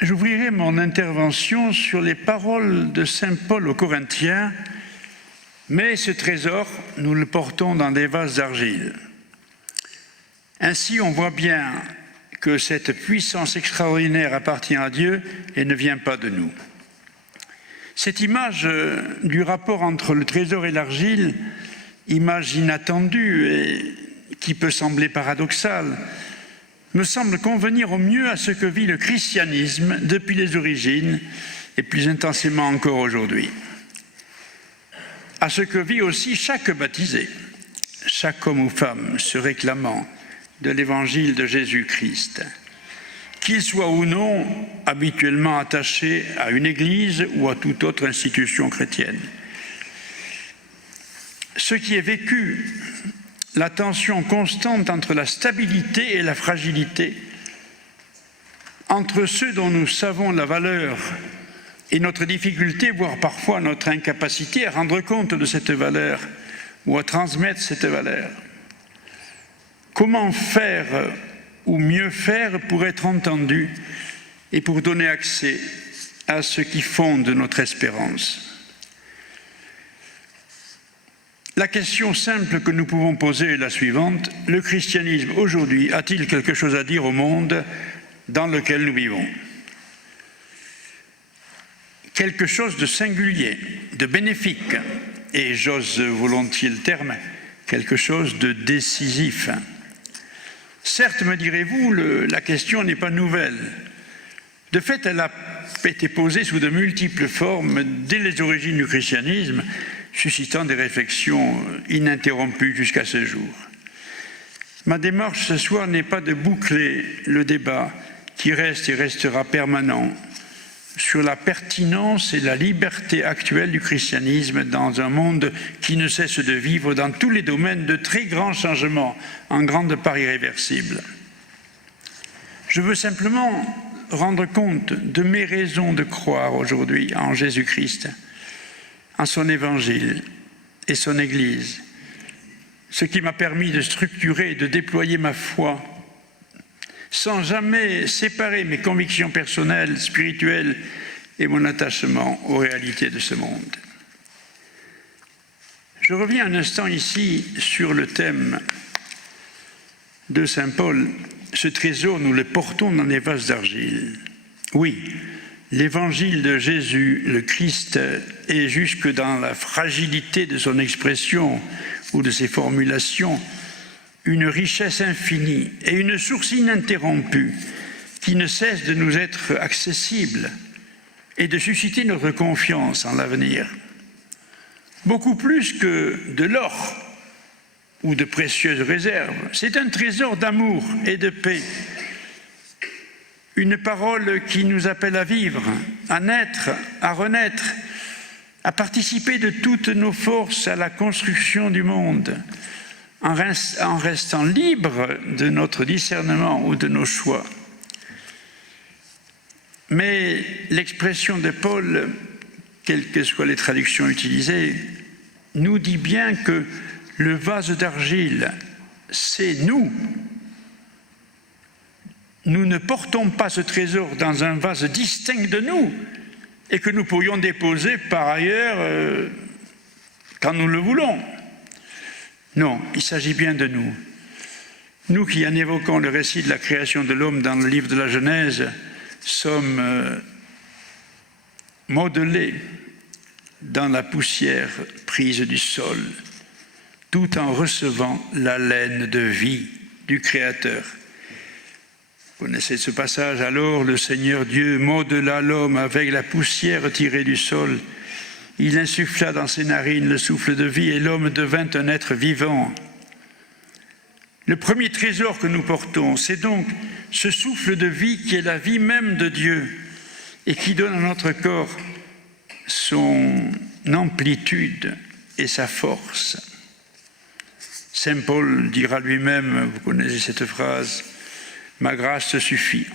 J'ouvrirai mon intervention sur les paroles de saint Paul aux Corinthiens, mais ce trésor, nous le portons dans des vases d'argile. Ainsi, on voit bien que cette puissance extraordinaire appartient à Dieu et ne vient pas de nous. Cette image du rapport entre le trésor et l'argile, image inattendue et qui peut sembler paradoxale, me semble convenir au mieux à ce que vit le christianisme depuis les origines et plus intensément encore aujourd'hui. À ce que vit aussi chaque baptisé, chaque homme ou femme se réclamant de l'évangile de Jésus-Christ, qu'il soit ou non habituellement attaché à une église ou à toute autre institution chrétienne. Ce qui est vécu, la tension constante entre la stabilité et la fragilité, entre ceux dont nous savons la valeur et notre difficulté, voire parfois notre incapacité à rendre compte de cette valeur ou à transmettre cette valeur. Comment faire ou mieux faire pour être entendu et pour donner accès à ce qui fonde notre espérance? La question simple que nous pouvons poser est la suivante: le christianisme aujourd'hui a-t-il quelque chose à dire au monde dans lequel nous vivons? Quelque chose de singulier, de bénéfique, et j'ose volontiers le terme, quelque chose de décisif. Certes, me direz-vous, la question n'est pas nouvelle. De fait, elle a été posée sous de multiples formes dès les origines du christianisme, suscitant des réflexions ininterrompues jusqu'à ce jour. Ma démarche ce soir n'est pas de boucler le débat qui reste et restera permanent sur la pertinence et la liberté actuelle du christianisme dans un monde qui ne cesse de vivre dans tous les domaines de très grands changements, en grande part irréversibles. Je veux simplement rendre compte de mes raisons de croire aujourd'hui en Jésus-Christ, en son évangile et son Église, ce qui m'a permis de structurer et de déployer ma foi sans jamais séparer mes convictions personnelles, spirituelles et mon attachement aux réalités de ce monde. Je reviens un instant ici sur le thème de saint Paul. Ce trésor, nous le portons dans des vases d'argile. Oui, l'évangile de Jésus, le Christ, est jusque dans la fragilité de son expression ou de ses formulations, une richesse infinie et une source ininterrompue qui ne cesse de nous être accessible et de susciter notre confiance en l'avenir. Beaucoup plus que de l'or ou de précieuses réserves, c'est un trésor d'amour et de paix. Une parole qui nous appelle à vivre, à naître, à renaître, à participer de toutes nos forces à la construction du monde, en restant libre de notre discernement ou de nos choix. Mais l'expression de Paul, quelles que soient les traductions utilisées, nous dit bien que le vase d'argile, c'est nous. Nous ne portons pas ce trésor dans un vase distinct de nous et que nous pourrions déposer par ailleurs quand nous le voulons. Non, il s'agit bien de nous. Nous qui, en évoquant le récit de la création de l'homme dans le livre de la Genèse, sommes modelés dans la poussière prise du sol, tout en recevant l'haleine de vie du Créateur. Vous connaissez ce passage: alors le Seigneur Dieu modela l'homme avec la poussière tirée du sol. Il insuffla dans ses narines le souffle de vie et l'homme devint un être vivant. Le premier trésor que nous portons, c'est donc ce souffle de vie qui est la vie même de Dieu et qui donne à notre corps son amplitude et sa force. Saint Paul dira lui-même, vous connaissez cette phrase, « Ma grâce te suffit ».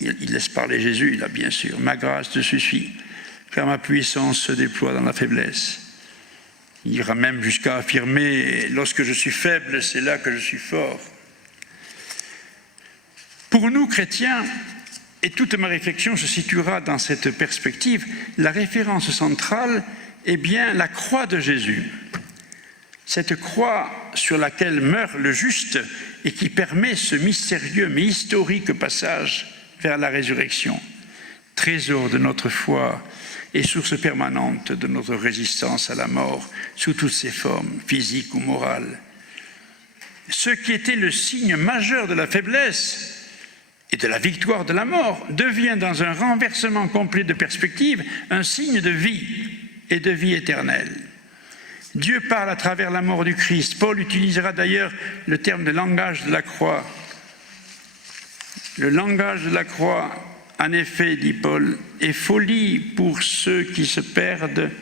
Il laisse parler Jésus, là, bien sûr. « Ma grâce te suffit, car ma puissance se déploie dans la faiblesse ». Il ira même jusqu'à affirmer « Lorsque je suis faible, c'est là que je suis fort ». Pour nous, chrétiens, et toute ma réflexion se situera dans cette perspective, la référence centrale est bien la croix de Jésus. Cette croix sur laquelle meurt le juste et qui permet ce mystérieux mais historique passage vers la résurrection, trésor de notre foi et source permanente de notre résistance à la mort sous toutes ses formes, physiques ou morales. Ce qui était le signe majeur de la faiblesse et de la victoire de la mort devient dans un renversement complet de perspective un signe de vie et de vie éternelle. Dieu parle à travers la mort du Christ. Paul utilisera d'ailleurs le terme de langage de la croix. Le langage de la croix, en effet, dit Paul, est folie pour ceux qui se perdent,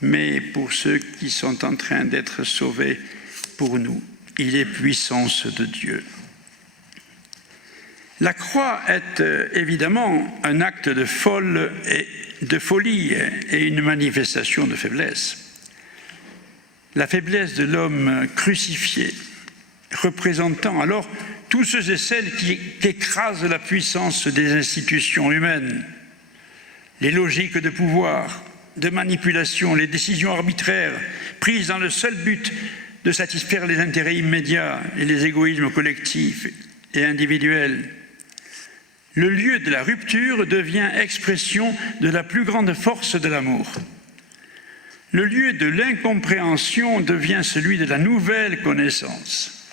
mais pour ceux qui sont en train d'être sauvés, pour nous, il est puissance de Dieu. La croix est évidemment un acte de folie et une manifestation de faiblesse. La faiblesse de l'homme crucifié, représentant alors tous ceux et celles qui écrasent la puissance des institutions humaines, les logiques de pouvoir, de manipulation, les décisions arbitraires prises dans le seul but de satisfaire les intérêts immédiats et les égoïsmes collectifs et individuels. Le lieu de la rupture devient expression de la plus grande force de l'amour. Le lieu de l'incompréhension devient celui de la nouvelle connaissance.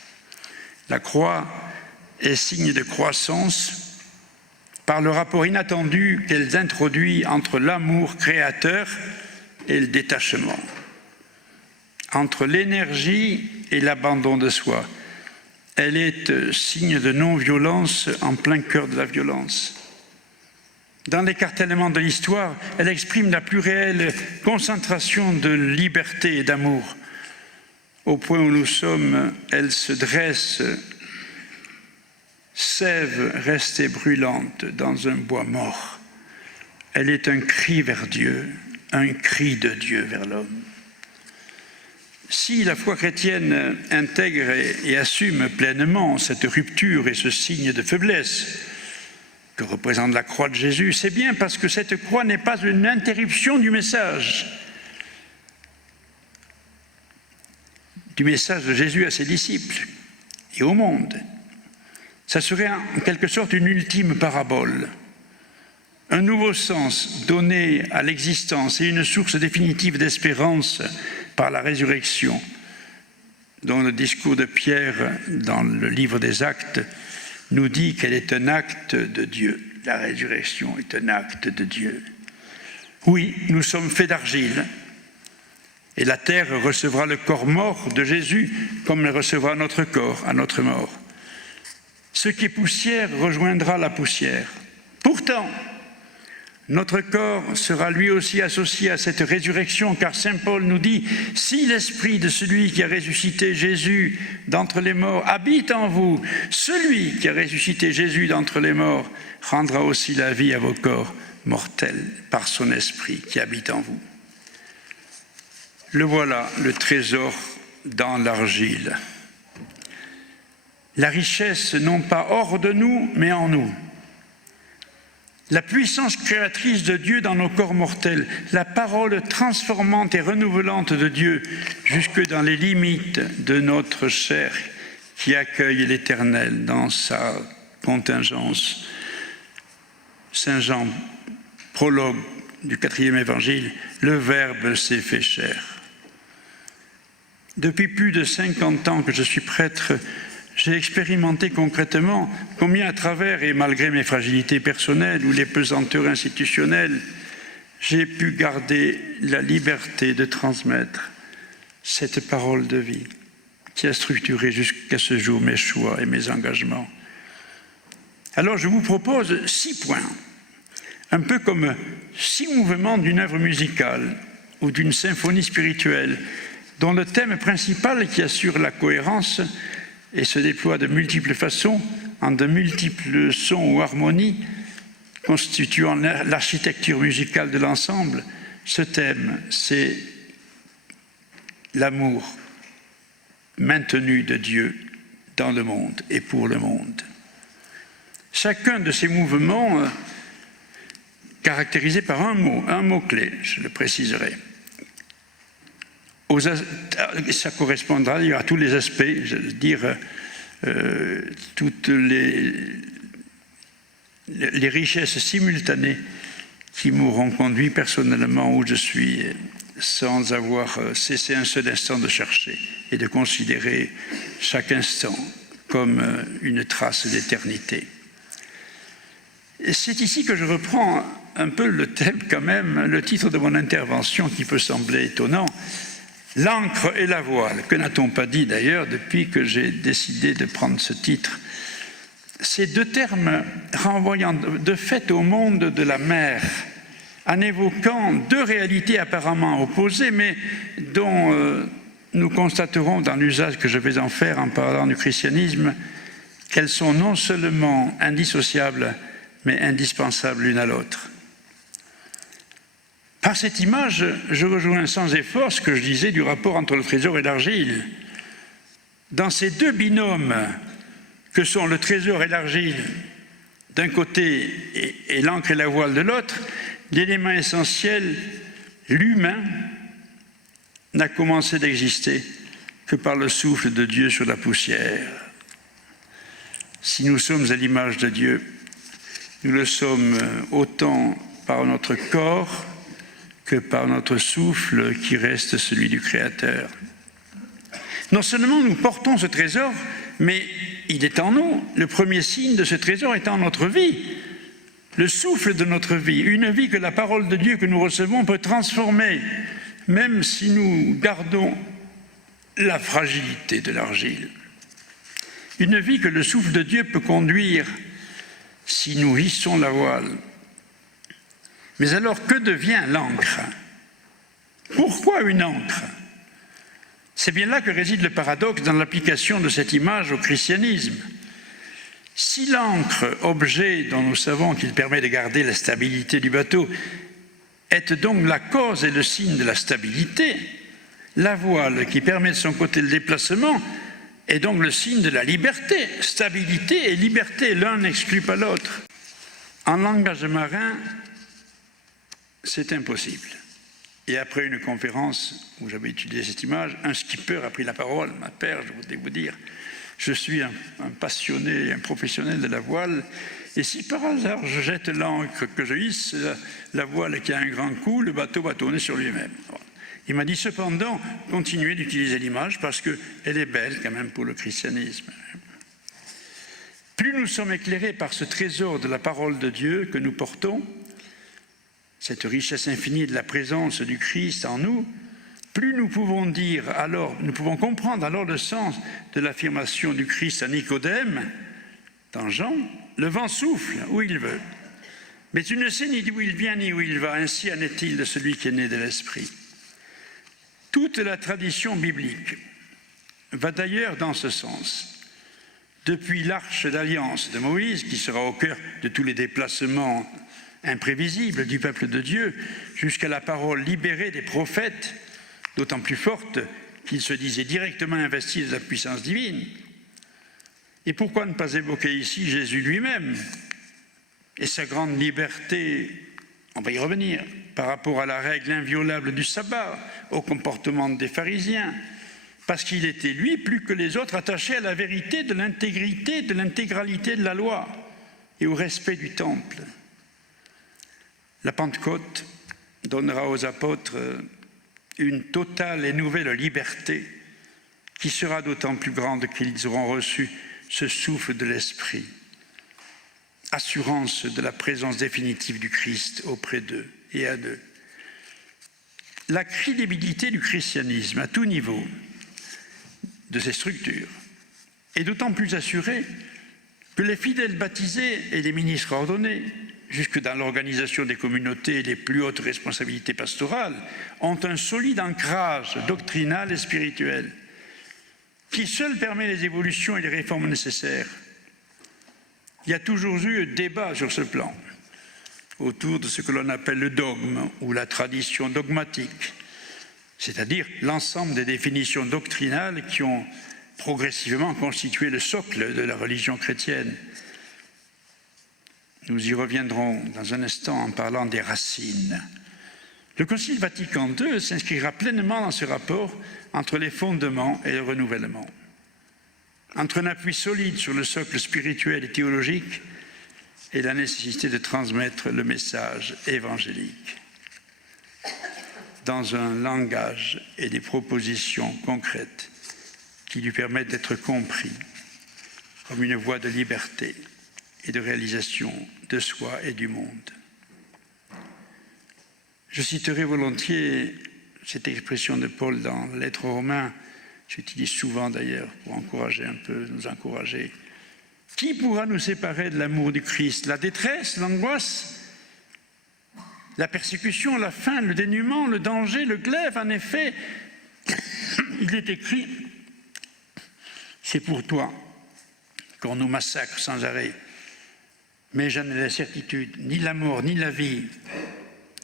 La croix est signe de croissance par le rapport inattendu qu'elle introduit entre l'amour créateur et le détachement, entre l'énergie et l'abandon de soi. Elle est signe de non-violence en plein cœur de la violence. Dans l'écartèlement de l'histoire, elle exprime la plus réelle concentration de liberté et d'amour. Au point où nous sommes, elle se dresse, sève restée brûlante dans un bois mort. Elle est un cri vers Dieu, un cri de Dieu vers l'homme. Si la foi chrétienne intègre et assume pleinement cette rupture et ce signe de faiblesse que représente la croix de Jésus, c'est bien parce que cette croix n'est pas une interruption du message de Jésus à ses disciples et au monde. Ça serait en quelque sorte une ultime parabole, un nouveau sens donné à l'existence et une source définitive d'espérance par la résurrection, dont le discours de Pierre dans le livre des Actes nous dit qu'elle est un acte de Dieu. La résurrection est un acte de Dieu. Oui, nous sommes faits d'argile, et la terre recevra le corps mort de Jésus comme elle recevra notre corps à notre mort. Ce qui est poussière rejoindra la poussière. Pourtant, notre corps sera lui aussi associé à cette résurrection, car saint Paul nous dit « Si l'esprit de celui qui a ressuscité Jésus d'entre les morts habite en vous, celui qui a ressuscité Jésus d'entre les morts rendra aussi la vie à vos corps mortels par son esprit qui habite en vous. » Le voilà, le trésor dans l'argile. La richesse non pas hors de nous, mais en nous. La puissance créatrice de Dieu dans nos corps mortels, la parole transformante et renouvelante de Dieu jusque dans les limites de notre chair qui accueille l'Éternel dans sa contingence. Saint Jean, prologue du 4e évangile, le Verbe s'est fait chair. Depuis plus de 50 ans que je suis prêtre, j'ai expérimenté concrètement combien à travers et malgré mes fragilités personnelles ou les pesanteurs institutionnelles, j'ai pu garder la liberté de transmettre cette parole de vie qui a structuré jusqu'à ce jour mes choix et mes engagements. Alors je vous propose 6 points, un peu comme 6 mouvements d'une œuvre musicale ou d'une symphonie spirituelle, dont le thème principal qui assure la cohérence et se déploie de multiples façons, en de multiples sons ou harmonies, constituant l'architecture musicale de l'ensemble. Ce thème, c'est l'amour maintenu de Dieu dans le monde et pour le monde. Chacun de ces mouvements caractérisé par un mot-clé, je le préciserai. Ça correspondra à tous les aspects, je veux dire, toutes les richesses simultanées qui m'auront conduit personnellement où je suis, sans avoir cessé un seul instant de chercher et de considérer chaque instant comme une trace d'éternité. Et c'est ici que je reprends un peu le thème quand même, le titre de mon intervention qui peut sembler étonnant, l'encre et la voile. Que n'a-t-on pas dit d'ailleurs depuis que j'ai décidé de prendre ce titre? Ces deux termes renvoyant de fait au monde de la mer, en évoquant deux réalités apparemment opposées, mais dont nous constaterons dans l'usage que je vais en faire en parlant du christianisme, qu'elles sont non seulement indissociables, mais indispensables l'une à l'autre. Par cette image, je rejoins sans effort ce que je disais du rapport entre le trésor et l'argile. Dans ces deux binômes que sont le trésor et l'argile d'un côté et l'encre et la voile de l'autre, l'élément essentiel, l'humain, n'a commencé d'exister que par le souffle de Dieu sur la poussière. Si nous sommes à l'image de Dieu, nous le sommes autant par notre corps que par notre souffle qui reste celui du Créateur. Non seulement nous portons ce trésor, mais il est en nous. Le premier signe de ce trésor est en notre vie, le souffle de notre vie, une vie que la parole de Dieu que nous recevons peut transformer, même si nous gardons la fragilité de l'argile. Une vie que le souffle de Dieu peut conduire si nous hissons la voile. Mais alors, que devient l'encre? Pourquoi une encre? C'est bien là que réside le paradoxe dans l'application de cette image au christianisme. Si l'encre, objet dont nous savons qu'il permet de garder la stabilité du bateau, est donc la cause et le signe de la stabilité, la voile, qui permet de son côté le déplacement, est donc le signe de la liberté. Stabilité et liberté, l'un n'exclut pas l'autre. En langage marin, c'est impossible. Et après une conférence où j'avais étudié cette image, un skipper a pris la parole, ma père, je voudrais vous dire, je suis un passionné, un professionnel de la voile, et si par hasard je jette l'ancre, que je hisse la voile qui a un grand coup, le bateau va tourner sur lui-même. Il m'a dit cependant, continuez d'utiliser l'image parce qu'elle est belle quand même pour le christianisme. Plus nous sommes éclairés par ce trésor de la parole de Dieu que nous portons, cette richesse infinie de la présence du Christ en nous, plus nous pouvons comprendre alors le sens de l'affirmation du Christ à Nicodème, dans Jean, le vent souffle où il veut. Mais tu ne sais ni d'où il vient ni où il va, ainsi en est-il de celui qui est né de l'Esprit. Toute la tradition biblique va d'ailleurs dans ce sens. Depuis l'arche d'alliance de Moïse, qui sera au cœur de tous les déplacements imprévisibles du peuple de Dieu, jusqu'à la parole libérée des prophètes, d'autant plus forte qu'ils se disaient directement investis de la puissance divine. Et pourquoi ne pas évoquer ici Jésus lui-même et sa grande liberté, on va y revenir, par rapport à la règle inviolable du sabbat, au comportement des pharisiens, parce qu'il était, lui, plus que les autres, attaché à la vérité de l'intégrité, de l'intégralité de la loi et au respect du temple. La Pentecôte donnera aux apôtres une totale et nouvelle liberté qui sera d'autant plus grande qu'ils auront reçu ce souffle de l'Esprit, assurance de la présence définitive du Christ auprès d'eux et à d'eux. La crédibilité du christianisme à tout niveau de ses structures est d'autant plus assurée que les fidèles baptisés et les ministres ordonnés, jusque dans l'organisation des communautés et les plus hautes responsabilités pastorales, ont un solide ancrage doctrinal et spirituel qui seul permet les évolutions et les réformes nécessaires. Il y a toujours eu un débat sur ce plan, autour de ce que l'on appelle le dogme ou la tradition dogmatique, c'est-à-dire l'ensemble des définitions doctrinales qui ont progressivement constitué le socle de la religion chrétienne. Nous y reviendrons dans un instant en parlant des racines. Le Concile Vatican II s'inscrira pleinement dans ce rapport entre les fondements et le renouvellement, entre un appui solide sur le socle spirituel et théologique et la nécessité de transmettre le message évangélique dans un langage et des propositions concrètes qui lui permettent d'être compris comme une voie de liberté et de réalisation de soi et du monde. Je citerai volontiers cette expression de Paul dans la lettre aux Romains, j'utilise souvent d'ailleurs pour encourager un peu, nous encourager. Qui pourra nous séparer de l'amour du Christ? La détresse, l'angoisse, la persécution, la faim, le dénuement, le danger, le glaive. En effet, il est écrit, c'est pour toi qu'on nous massacre sans arrêt. Mais j'en ai la certitude, ni la mort, ni la vie,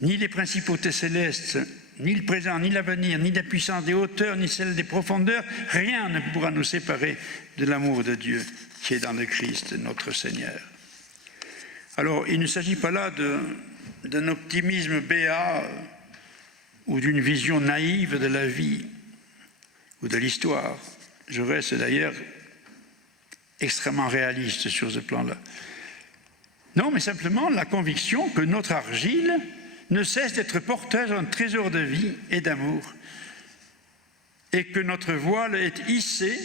ni les principautés célestes, ni le présent, ni l'avenir, ni la puissance des hauteurs, ni celle des profondeurs, rien ne pourra nous séparer de l'amour de Dieu qui est dans le Christ, notre Seigneur. Alors, il ne s'agit pas là d'un optimisme béat ou d'une vision naïve de la vie ou de l'histoire. Je reste d'ailleurs extrêmement réaliste sur ce plan-là. Non, mais simplement la conviction que notre argile ne cesse d'être porteuse d'un trésor de vie et d'amour et que notre voile est hissé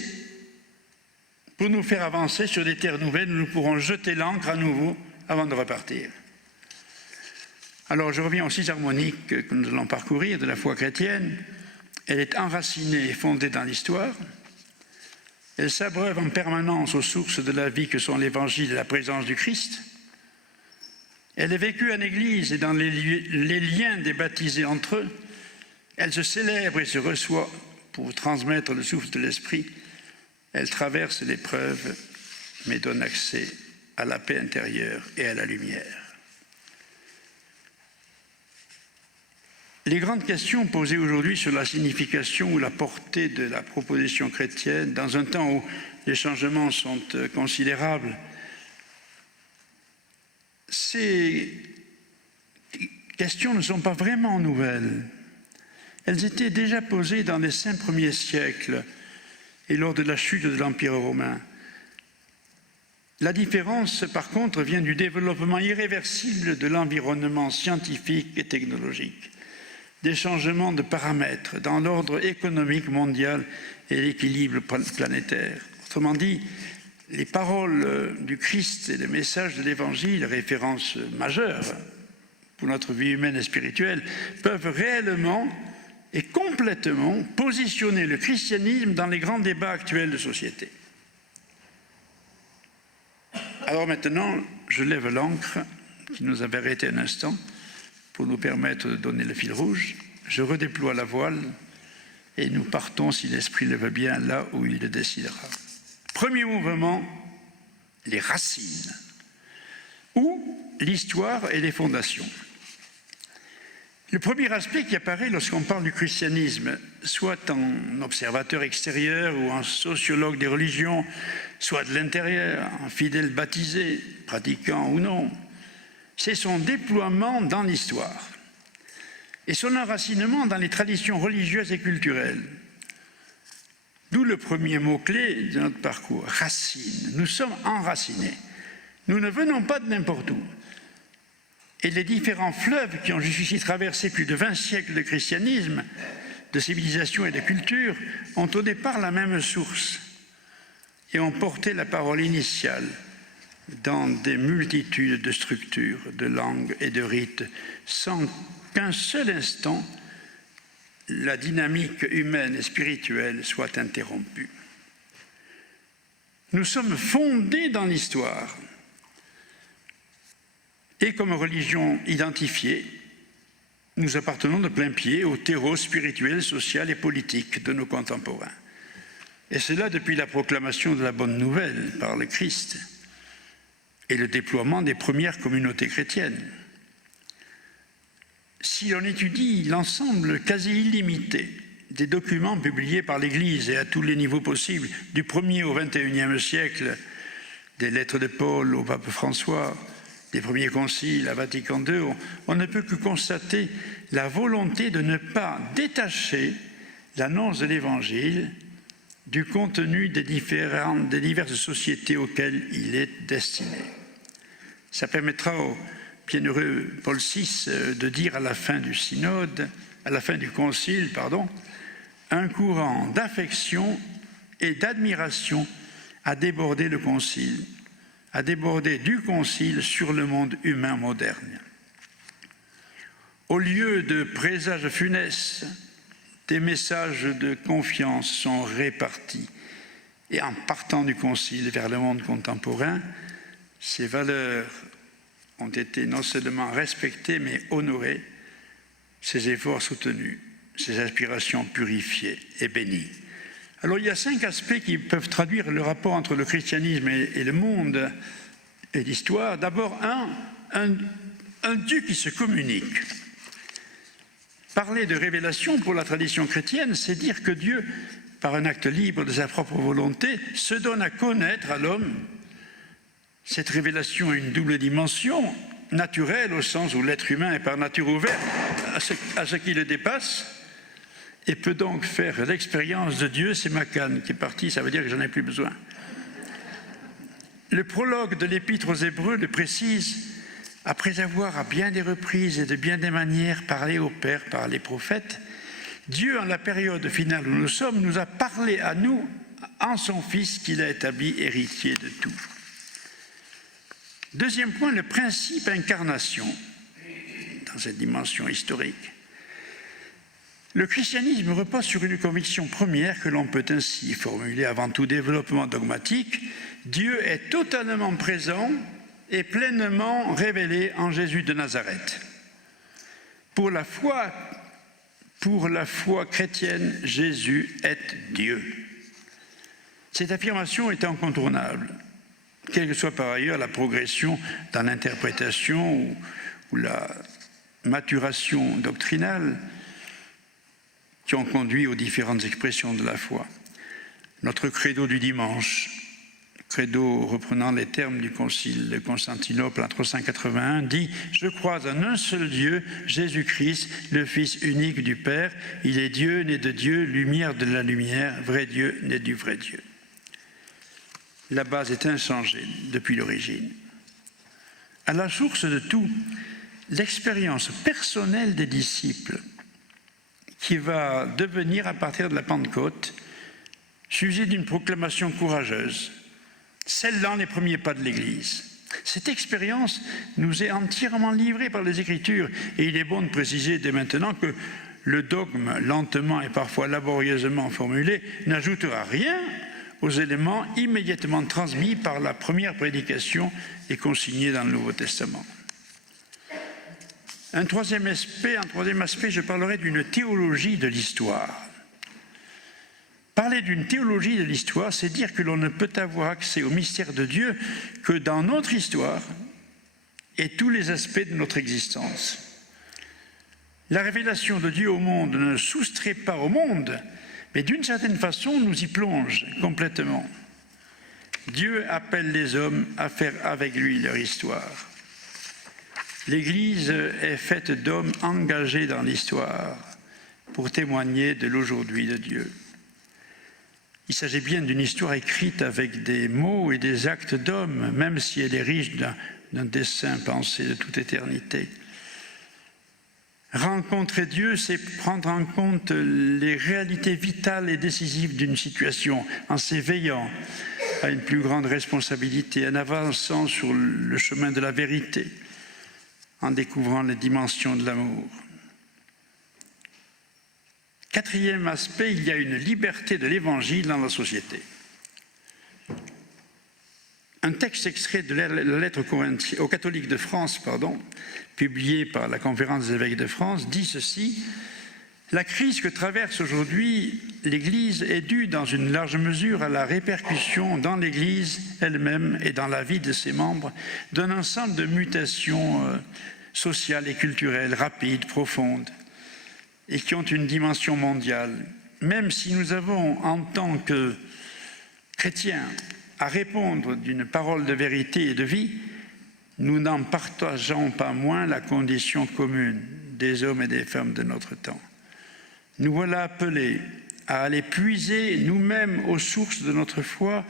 pour nous faire avancer sur des terres nouvelles où nous pourrons jeter l'ancre à nouveau avant de repartir. Alors je reviens aux 6 harmoniques que nous allons parcourir de la foi chrétienne. Elle est enracinée et fondée dans l'histoire. Elle s'abreuve en permanence aux sources de la vie que sont l'Évangile et la présence du Christ. Elle est vécue en Église et dans les liens des baptisés entre eux. Elle se célèbre et se reçoit pour transmettre le souffle de l'Esprit. Elle traverse l'épreuve, mais donne accès à la paix intérieure et à la lumière. Les grandes questions posées aujourd'hui sur la signification ou la portée de la proposition chrétienne, dans un temps où les changements sont considérables, ces questions ne sont pas vraiment nouvelles. Elles étaient déjà posées dans les 5 premiers siècles et lors de la chute de l'Empire romain. La différence, par contre, vient du développement irréversible de l'environnement scientifique et technologique, des changements de paramètres dans l'ordre économique mondial et l'équilibre planétaire. Autrement dit, les paroles du Christ et le message de l'Évangile, référence majeure pour notre vie humaine et spirituelle, peuvent réellement et complètement positionner le christianisme dans les grands débats actuels de société. Alors maintenant, je lève l'ancre qui nous avait arrêté un instant pour nous permettre de donner le fil rouge. Je redéploie la voile et nous partons, si l'Esprit le veut bien, là où il le décidera. Premier mouvement, les racines, ou l'histoire et les fondations. Le premier aspect qui apparaît lorsqu'on parle du christianisme, soit en observateur extérieur ou en sociologue des religions, soit de l'intérieur, en fidèle baptisé, pratiquant ou non, c'est son déploiement dans l'histoire et son enracinement dans les traditions religieuses et culturelles. D'où le premier mot-clé de notre parcours, racine. Nous sommes enracinés. Nous ne venons pas de n'importe où. Et les différents fleuves qui ont jusqu'ici traversé plus de 20 siècles de christianisme, de civilisation et de culture, ont au départ la même source et ont porté la parole initiale dans des multitudes de structures, de langues et de rites, sans qu'un seul instant la dynamique humaine et spirituelle soit interrompue. Nous sommes fondés dans l'histoire et comme religion identifiée, nous appartenons de plein pied au terreau spirituel, social et politique de nos contemporains. Et cela depuis la proclamation de la bonne nouvelle par le Christ et le déploiement des premières communautés chrétiennes. Si l'on étudie l'ensemble quasi illimité des documents publiés par l'Église et à tous les niveaux possibles, du 1er au 21e siècle, des lettres de Paul au pape François, des premiers conciles à Vatican II, on ne peut que constater la volonté de ne pas détacher l'annonce de l'Évangile du contenu des diverses sociétés auxquelles il est destiné. Ça permettra au bienheureux Paul VI de dire à la fin du synode, à la fin du concile, un courant d'affection et d'admiration a débordé le concile, a débordé du concile sur le monde humain moderne. Au lieu de présages funestes, des messages de confiance sont répartis. Et en partant du concile vers le monde contemporain, ces valeurs ont été non seulement respectées, mais honorées, ces efforts soutenus, ces aspirations purifiées et bénies. Alors il y a 5 aspects qui peuvent traduire le rapport entre le christianisme et le monde et l'histoire. D'abord, un Dieu qui se communique. Parler de révélation pour la tradition chrétienne, c'est dire que Dieu, par un acte libre de sa propre volonté, se donne à connaître à l'homme. Cette révélation a une double dimension, naturelle au sens où l'être humain est par nature ouvert à ce qui le dépasse et peut donc faire l'expérience de Dieu. C'est ma canne qui est partie, ça veut dire que j'en ai plus besoin. Le prologue de l'Épître aux Hébreux le précise. Après avoir à bien des reprises et de bien des manières parlé au Père par les prophètes, Dieu, en la période finale où nous sommes, nous a parlé à nous en son Fils qu'il a établi héritier de tout. Deuxième point, le principe incarnation dans cette dimension historique. Le christianisme repose sur une conviction première que l'on peut ainsi formuler avant tout développement dogmatique. Dieu est totalement présent et pleinement révélé en Jésus de Nazareth. Pour la foi chrétienne, Jésus est Dieu. Cette affirmation est incontournable, quelle que soit par ailleurs la progression dans l'interprétation ou la maturation doctrinale qui ont conduit aux différentes expressions de la foi. Notre credo du dimanche, credo reprenant les termes du concile de Constantinople en 381, dit « Je crois en un seul Dieu, Jésus-Christ, le Fils unique du Père. Il est Dieu, né de Dieu, lumière de la lumière, vrai Dieu, né du vrai Dieu. » La base est inchangée depuis l'origine. À la source de tout, l'expérience personnelle des disciples qui va devenir, à partir de la Pentecôte, sujet d'une proclamation courageuse, scellant les premiers pas de l'Église. Cette expérience nous est entièrement livrée par les Écritures et il est bon de préciser dès maintenant que le dogme, lentement et parfois laborieusement formulé, n'ajoutera rien aux éléments immédiatement transmis par la première prédication et consignés dans le Nouveau Testament. Un troisième aspect, je parlerai d'une théologie de l'histoire. Parler d'une théologie de l'histoire, c'est dire que l'on ne peut avoir accès au mystère de Dieu que dans notre histoire et tous les aspects de notre existence. La révélation de Dieu au monde ne soustrait pas au monde, mais d'une certaine façon nous y plonge complètement. Dieu appelle les hommes à faire avec lui leur histoire. L'Église est faite d'hommes engagés dans l'histoire pour témoigner de l'aujourd'hui de Dieu. Il s'agit bien d'une histoire écrite avec des mots et des actes d'hommes, même si elle est riche d'un dessein pensé de toute éternité. Rencontrer Dieu, c'est prendre en compte les réalités vitales et décisives d'une situation, en s'éveillant à une plus grande responsabilité, en avançant sur le chemin de la vérité, en découvrant les dimensions de l'amour. Quatrième aspect, il y a une liberté de l'Évangile dans la société. Un texte extrait de la lettre aux catholiques de France, publié par la Conférence des évêques de France, dit ceci: « La crise que traverse aujourd'hui l'Église est due dans une large mesure à la répercussion dans l'Église elle-même et dans la vie de ses membres d'un ensemble de mutations sociales et culturelles rapides, profondes, et qui ont une dimension mondiale. Même si nous avons, en tant que chrétiens, à répondre d'une parole de vérité et de vie, nous n'en partageons pas moins la condition commune des hommes et des femmes de notre temps. Nous voilà appelés à aller puiser nous-mêmes aux sources de notre foi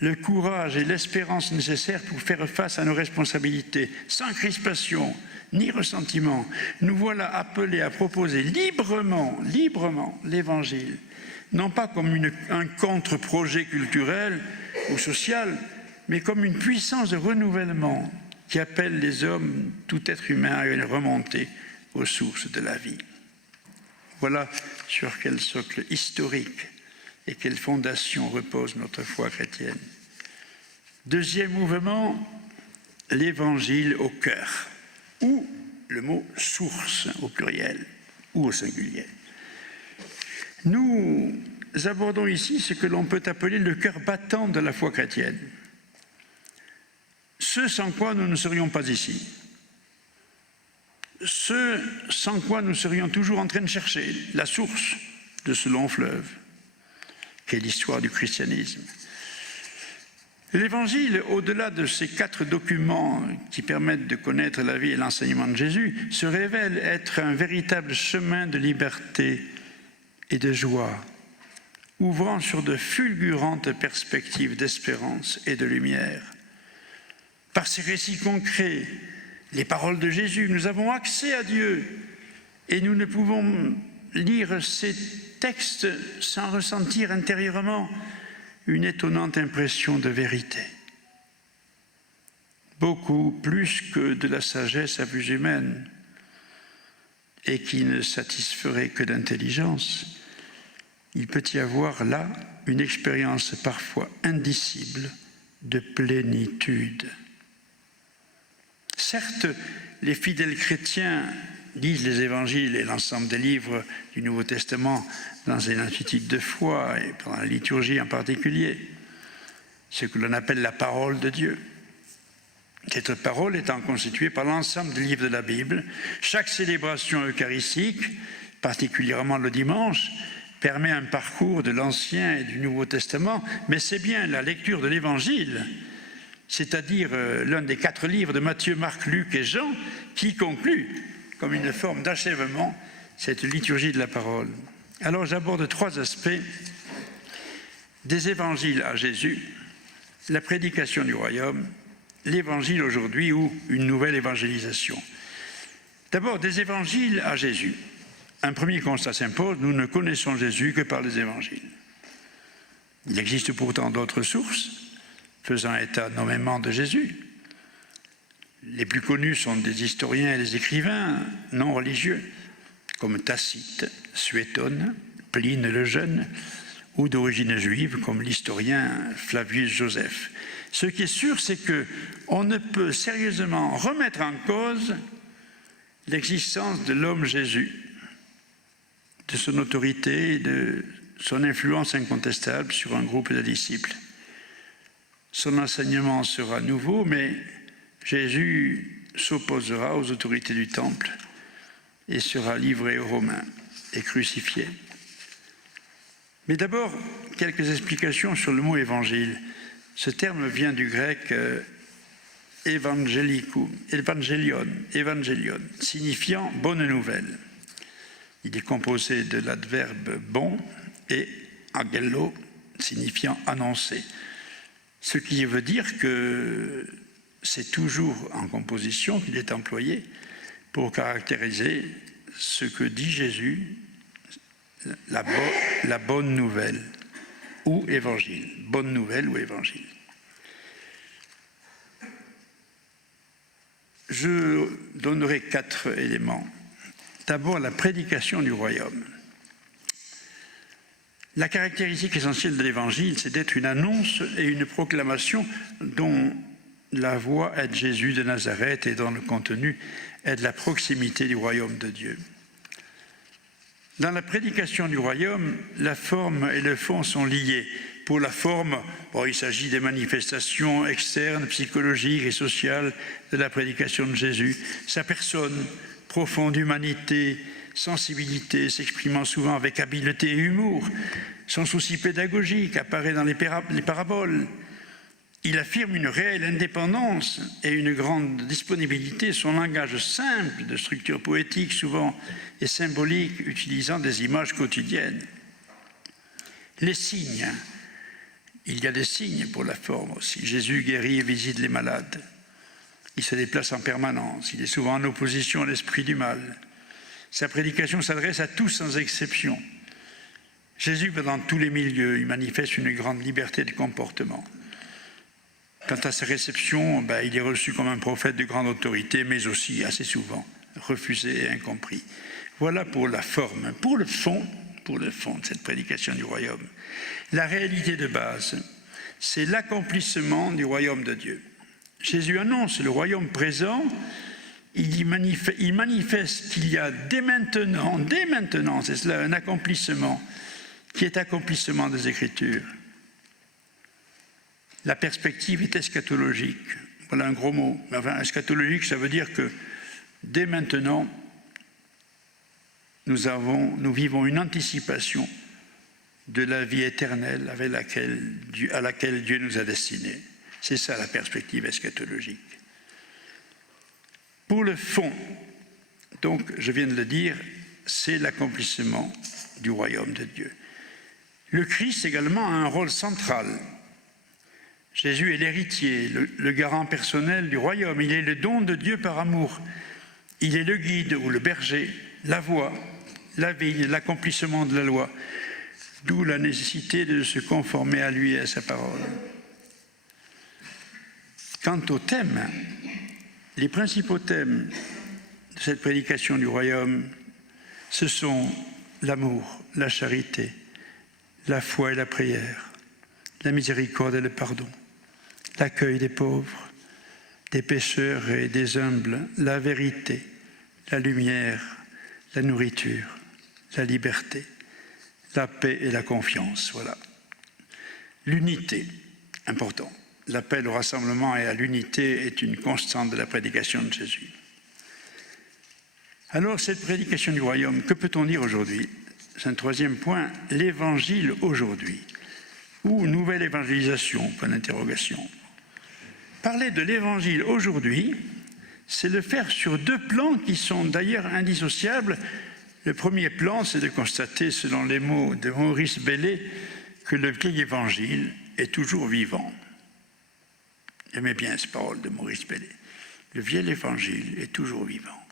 le courage et l'espérance nécessaires pour faire face à nos responsabilités, sans crispation ni ressentiment. Nous voilà appelés à proposer librement l'Évangile, non pas comme un contre-projet culturel ou social, mais comme une puissance de renouvellement qui appelle les hommes, tout être humain, à remonter aux sources de la vie. Voilà sur quel socle historique et quelle fondation repose notre foi chrétienne. Deuxième mouvement, l'Évangile au cœur, ou le mot source au pluriel ou au singulier. Nous abordons ici ce que l'on peut appeler le cœur battant de la foi chrétienne. Ce sans quoi nous ne serions pas ici. Ce sans quoi nous serions toujours en train de chercher la source de ce long fleuve qu'est l'histoire du christianisme. L'Évangile, au-delà de ces 4 documents qui permettent de connaître la vie et l'enseignement de Jésus, se révèle être un véritable chemin de liberté et de joie, ouvrant sur de fulgurantes perspectives d'espérance et de lumière. Par ces récits concrets, les paroles de Jésus, nous avons accès à Dieu et nous ne pouvons lire ces textes sans ressentir intérieurement une étonnante impression de vérité. Beaucoup plus que de la sagesse à vue humaine et qui ne satisferait que d'intelligence, il peut y avoir là une expérience parfois indicible de plénitude. Certes, les fidèles chrétiens lisent les évangiles et l'ensemble des livres du Nouveau Testament dans un attitude de foi et pendant la liturgie en particulier, ce que l'on appelle la parole de Dieu. Cette parole étant constituée par l'ensemble des livres de la Bible, chaque célébration eucharistique, particulièrement le dimanche, permet un parcours de l'Ancien et du Nouveau Testament, mais c'est bien la lecture de l'Évangile, c'est-à-dire l'un des 4 livres de Matthieu, Marc, Luc et Jean, qui conclut, comme une forme d'achèvement, cette liturgie de la parole. Alors j'aborde 3 aspects des évangiles à Jésus, la prédication du royaume, l'évangile aujourd'hui ou une nouvelle évangélisation. D'abord, des évangiles à Jésus. Un premier constat s'impose, nous ne connaissons Jésus que par les évangiles. Il existe pourtant d'autres sources faisant état nommément de Jésus. Les plus connus sont des historiens et des écrivains non religieux, comme Tacite, Suétone, Pline le Jeune, ou d'origine juive, comme l'historien Flavius Joseph. Ce qui est sûr, c'est qu'on ne peut sérieusement remettre en cause l'existence de l'homme Jésus, de son autorité et de son influence incontestable sur un groupe de disciples. Son enseignement sera nouveau, mais Jésus s'opposera aux autorités du temple et sera livré aux Romains et crucifié. Mais d'abord, quelques explications sur le mot évangile. Ce terme vient du grec evangelion, signifiant bonne nouvelle. Il est composé de l'adverbe bon et angello, signifiant annoncer. Ce qui veut dire que c'est toujours en composition qu'il est employé pour caractériser ce que dit Jésus, la bonne nouvelle ou évangile. Bonne nouvelle ou évangile. Je donnerai 4 éléments. D'abord, la prédication du royaume. La caractéristique essentielle de l'évangile, c'est d'être une annonce et une proclamation dont la voix est Jésus de Nazareth et dont le contenu est de la proximité du royaume de Dieu. Dans la prédication du royaume, la forme et le fond sont liés. Pour la forme, il s'agit des manifestations externes, psychologiques et sociales de la prédication de Jésus. Sa personne, profonde humanité, sensibilité, s'exprimant souvent avec habileté et humour. Son souci pédagogique apparaît dans les paraboles. il affirme une réelle indépendance et une grande disponibilité. Son langage simple, de structure poétique souvent et symbolique, utilisant des images quotidiennes. Les signes. Il y a des signes pour la forme aussi. Jésus guérit et visite les malades. Il se déplace en permanence. Il est souvent en opposition à l'esprit du mal. Sa prédication s'adresse à tous sans exception. Jésus va dans tous les milieux. Il manifeste une grande liberté de comportement. Quant à sa réception, il est reçu comme un prophète de grande autorité, mais aussi assez souvent refusé et incompris. Voilà pour la forme. Pour le fond de cette prédication du royaume, la réalité de base, c'est l'accomplissement du royaume de Dieu. Jésus annonce le royaume présent, il manifeste qu'il y a dès maintenant, c'est cela, un accomplissement qui est accomplissement des Écritures. La perspective est eschatologique. Voilà un gros mot. Enfin, eschatologique, ça veut dire que dès maintenant, nous vivons une anticipation de la vie éternelle à laquelle Dieu nous a destinés. C'est ça la perspective eschatologique. Pour le fond, donc, je viens de le dire, c'est l'accomplissement du royaume de Dieu. Le Christ également a un rôle central. Jésus est l'héritier, le garant personnel du royaume. Il est le don de Dieu par amour. Il est le guide ou le berger, la voie, la vigne, l'accomplissement de la loi. D'où la nécessité de se conformer à lui et à sa parole. Quant aux thèmes, les principaux thèmes de cette prédication du royaume, ce sont l'amour, la charité, la foi et la prière, la miséricorde et le pardon, l'accueil des pauvres, des pécheurs et des humbles, la vérité, la lumière, la nourriture, la liberté, la paix et la confiance. Voilà. L'unité, important. L'appel au rassemblement et à l'unité est une constante de la prédication de Jésus. Alors, cette prédication du royaume, que peut-on dire aujourd'hui? C'est un troisième point, l'évangile aujourd'hui, ou nouvelle évangélisation, point d'interrogation. Parler de l'évangile aujourd'hui, c'est le faire sur deux plans qui sont d'ailleurs indissociables. Le premier plan, c'est de constater, selon les mots de Maurice Bellet, que le vieil évangile est toujours vivant. J'aimais bien ces paroles de Maurice Bellet. Le vieil évangile est toujours vivant.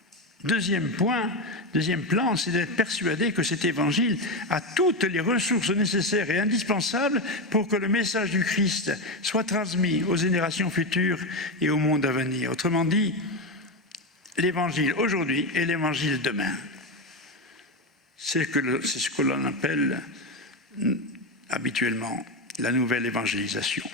Deuxième plan, c'est d'être persuadé que cet évangile a toutes les ressources nécessaires et indispensables pour que le message du Christ soit transmis aux générations futures et au monde à venir. Autrement dit, l'évangile aujourd'hui et l'évangile demain. C'est ce que l'on appelle habituellement la nouvelle évangélisation.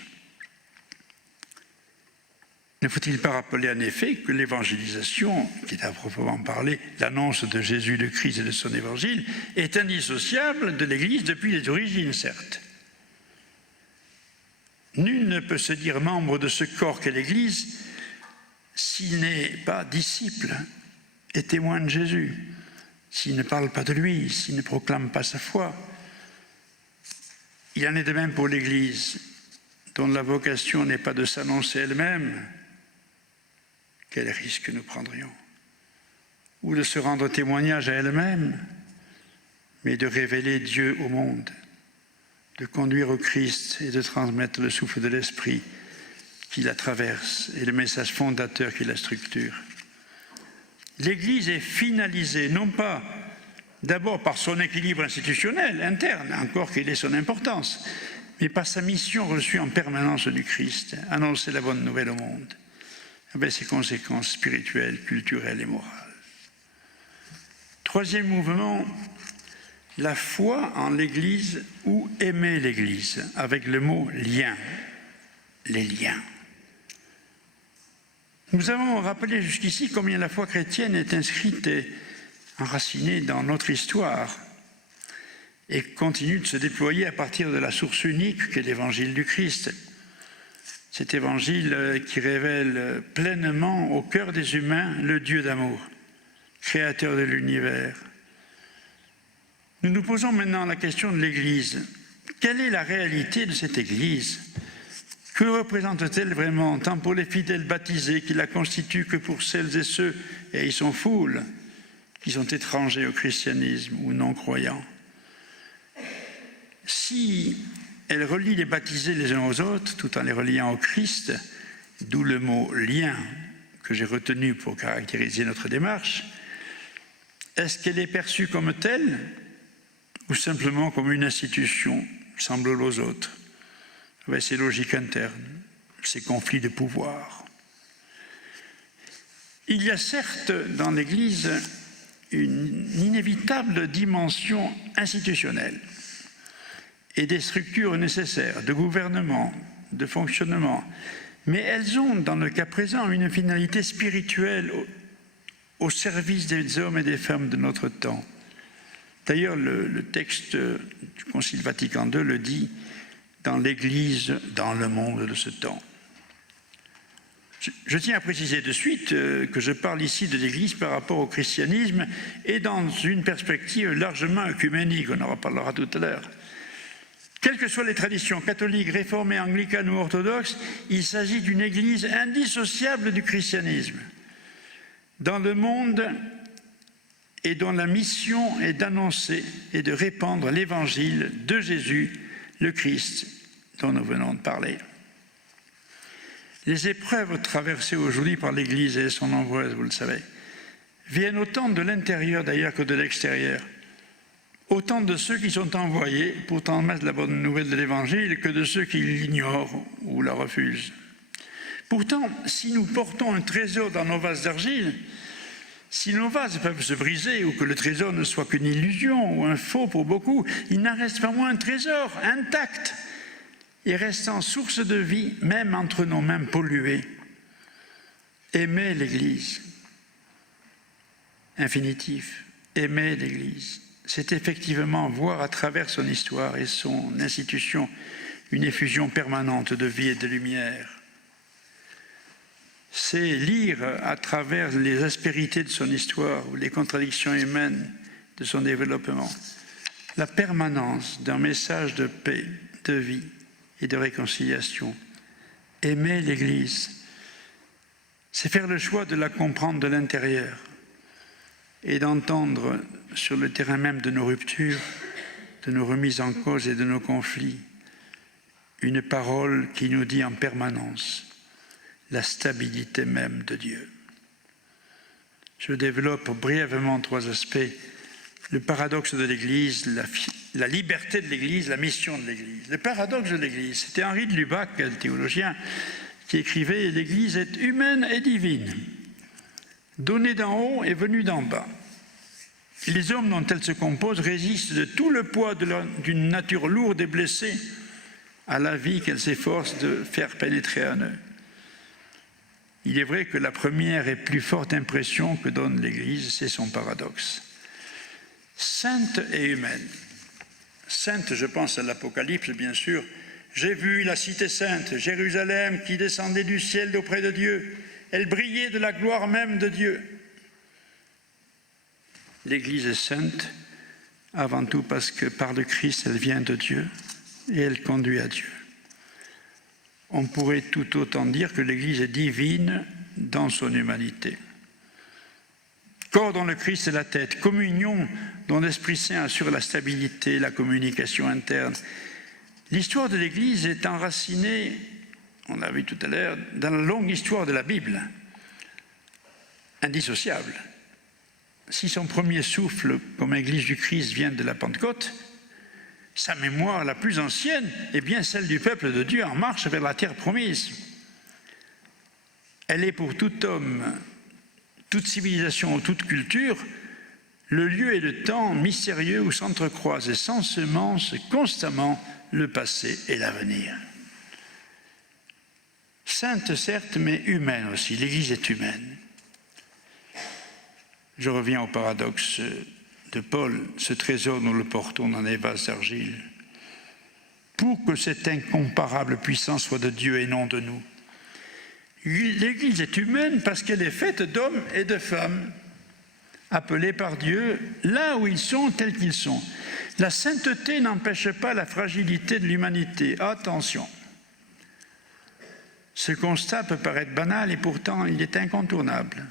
Ne faut-il pas rappeler en effet que l'évangélisation, qui est à proprement parler l'annonce de Jésus le Christ et de son évangile, est indissociable de l'Église depuis les origines, certes. Nul ne peut se dire membre de ce corps qu'est l'Église s'il n'est pas disciple et témoin de Jésus, s'il ne parle pas de lui, s'il ne proclame pas sa foi. Il en est de même pour l'Église, dont la vocation n'est pas de s'annoncer elle-même. Quel risque nous prendrions? Ou de se rendre témoignage à elle-même, mais de révéler Dieu au monde, de conduire au Christ et de transmettre le souffle de l'Esprit qui la traverse et le message fondateur qui la structure. L'Église est finalisée, non pas d'abord par son équilibre institutionnel, interne, encore qu'il ait son importance, mais par sa mission reçue en permanence du Christ, annoncer la bonne nouvelle au monde, avec ses conséquences spirituelles, culturelles et morales. Troisième mouvement, la foi en l'Église ou aimer l'Église, avec le mot lien, les liens. Nous avons rappelé jusqu'ici combien la foi chrétienne est inscrite et enracinée dans notre histoire et continue de se déployer à partir de la source unique qu'est l'Évangile du Christ. Cet évangile qui révèle pleinement au cœur des humains le Dieu d'amour, créateur de l'univers. Nous nous posons maintenant la question de l'Église. Quelle est la réalité de cette Église Que représente-t-elle vraiment, tant pour les fidèles baptisés qui la constituent que pour celles et ceux, et ils sont foules, qui sont étrangers au christianisme ou non-croyants? Si elle relie les baptisés les uns aux autres, tout en les reliant au Christ, d'où le mot « lien » que j'ai retenu pour caractériser notre démarche, est-ce qu'elle est perçue comme telle ou simplement comme une institution semblable aux autres, avec ses logiques internes, ses conflits de pouvoir? Il y a certes dans l'Église une inévitable dimension institutionnelle et des structures nécessaires de gouvernement, de fonctionnement, mais elles ont, dans le cas présent, une finalité spirituelle au service des hommes et des femmes de notre temps. D'ailleurs, le texte du Concile Vatican II le dit, dans l'Église, dans le monde de ce temps. Je tiens à préciser de suite que je parle ici de l'Église par rapport au christianisme et dans une perspective largement œcuménique, on en reparlera tout à l'heure. Quelles que soient les traditions catholiques, réformées, anglicanes ou orthodoxes, il s'agit d'une Église indissociable du christianisme, dans le monde et dont la mission est d'annoncer et de répandre l'Évangile de Jésus, le Christ, dont nous venons de parler. Les épreuves traversées aujourd'hui par l'Église, et elles sont nombreuses, vous le savez, viennent autant de l'intérieur d'ailleurs que de l'extérieur. Autant de ceux qui sont envoyés pour transmettre la bonne nouvelle de l'Évangile que de ceux qui l'ignorent ou la refusent. Pourtant, si nous portons un trésor dans nos vases d'argile, si nos vases peuvent se briser ou que le trésor ne soit qu'une illusion ou un faux pour beaucoup, il n'en reste pas moins un trésor intact et restant source de vie, même entre nos mains polluées. Aimer l'Église. Infinitif. Aimer l'Église. C'est effectivement voir à travers son histoire et son institution une effusion permanente de vie et de lumière. C'est lire à travers les aspérités de son histoire ou les contradictions humaines de son développement la permanence d'un message de paix, de vie et de réconciliation. Aimer l'Église, c'est faire le choix de la comprendre de l'intérieur et d'entendre sur le terrain même de nos ruptures, de nos remises en cause et de nos conflits, une parole qui nous dit en permanence la stabilité même de Dieu. Je développe brièvement 3 aspects. Le paradoxe de l'Église, la liberté de l'Église, la mission de l'Église. Le paradoxe de l'Église, c'était Henri de Lubac, le théologien, qui écrivait « L'Église est humaine et divine, donnée d'en haut et venue d'en bas. Les hommes dont elle se compose résistent de tout le poids d'une nature lourde et blessée à la vie qu'elle s'efforce de faire pénétrer en eux. Il est vrai que la première et plus forte impression que donne l'Église, c'est son paradoxe. Sainte et humaine. Sainte, je pense à l'Apocalypse, bien sûr. J'ai vu la cité sainte, Jérusalem, qui descendait du ciel d'auprès de Dieu. Elle brillait de la gloire même de Dieu. L'Église est sainte, avant tout parce que par le Christ, elle vient de Dieu et elle conduit à Dieu. On pourrait tout autant dire que l'Église est divine dans son humanité. Corps dont le Christ est la tête, communion dont l'Esprit Saint assure la stabilité, la communication interne. L'histoire de l'Église est enracinée, on l'a vu tout à l'heure, dans la longue histoire de la Bible, indissociable. Si son premier souffle comme Église du Christ vient de la Pentecôte, sa mémoire la plus ancienne est bien celle du peuple de Dieu en marche vers la terre promise. Elle est pour tout homme, toute civilisation ou toute culture, le lieu et le temps mystérieux où s'entrecroisent et s'ensemencent constamment le passé et l'avenir. Sainte certes, mais humaine aussi. L'Église est humaine. Je reviens au paradoxe de Paul. Ce trésor, nous le portons dans les vases d'argile. Pour que cette incomparable puissance soit de Dieu et non de nous. L'Église est humaine parce qu'elle est faite d'hommes et de femmes, appelés par Dieu là où ils sont, tels qu'ils sont. La sainteté n'empêche pas la fragilité de l'humanité. Attention. Ce constat peut paraître banal et pourtant il est incontournable.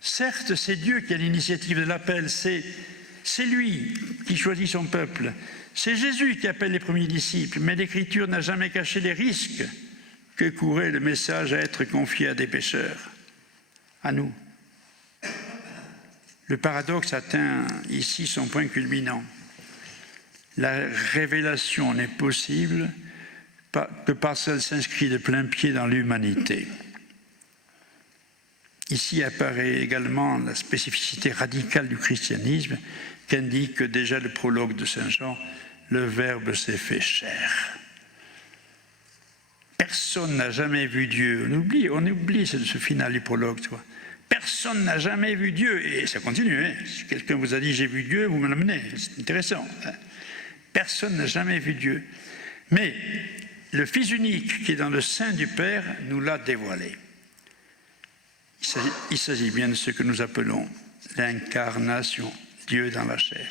Certes, c'est Dieu qui a l'initiative de l'appel, c'est lui qui choisit son peuple, c'est Jésus qui appelle les premiers disciples, mais l'Écriture n'a jamais caché les risques que courait le message à être confié à des pécheurs, à nous. Le paradoxe atteint ici son point culminant. La révélation n'est possible que parce qu'elle s'inscrit de plein pied dans l'humanité. Ici apparaît également la spécificité radicale du christianisme qu'indique déjà le prologue de saint Jean, le Verbe s'est fait chair. Personne n'a jamais vu Dieu. On oublie ce final du prologue, tu vois. Personne n'a jamais vu Dieu. Et ça continue. Hein. Si quelqu'un vous a dit « j'ai vu Dieu », vous me l'amenez. C'est intéressant. Hein. Personne n'a jamais vu Dieu. Mais le Fils unique qui est dans le sein du Père nous l'a dévoilé. Il s'agit bien de ce que nous appelons l'incarnation, Dieu dans la chair.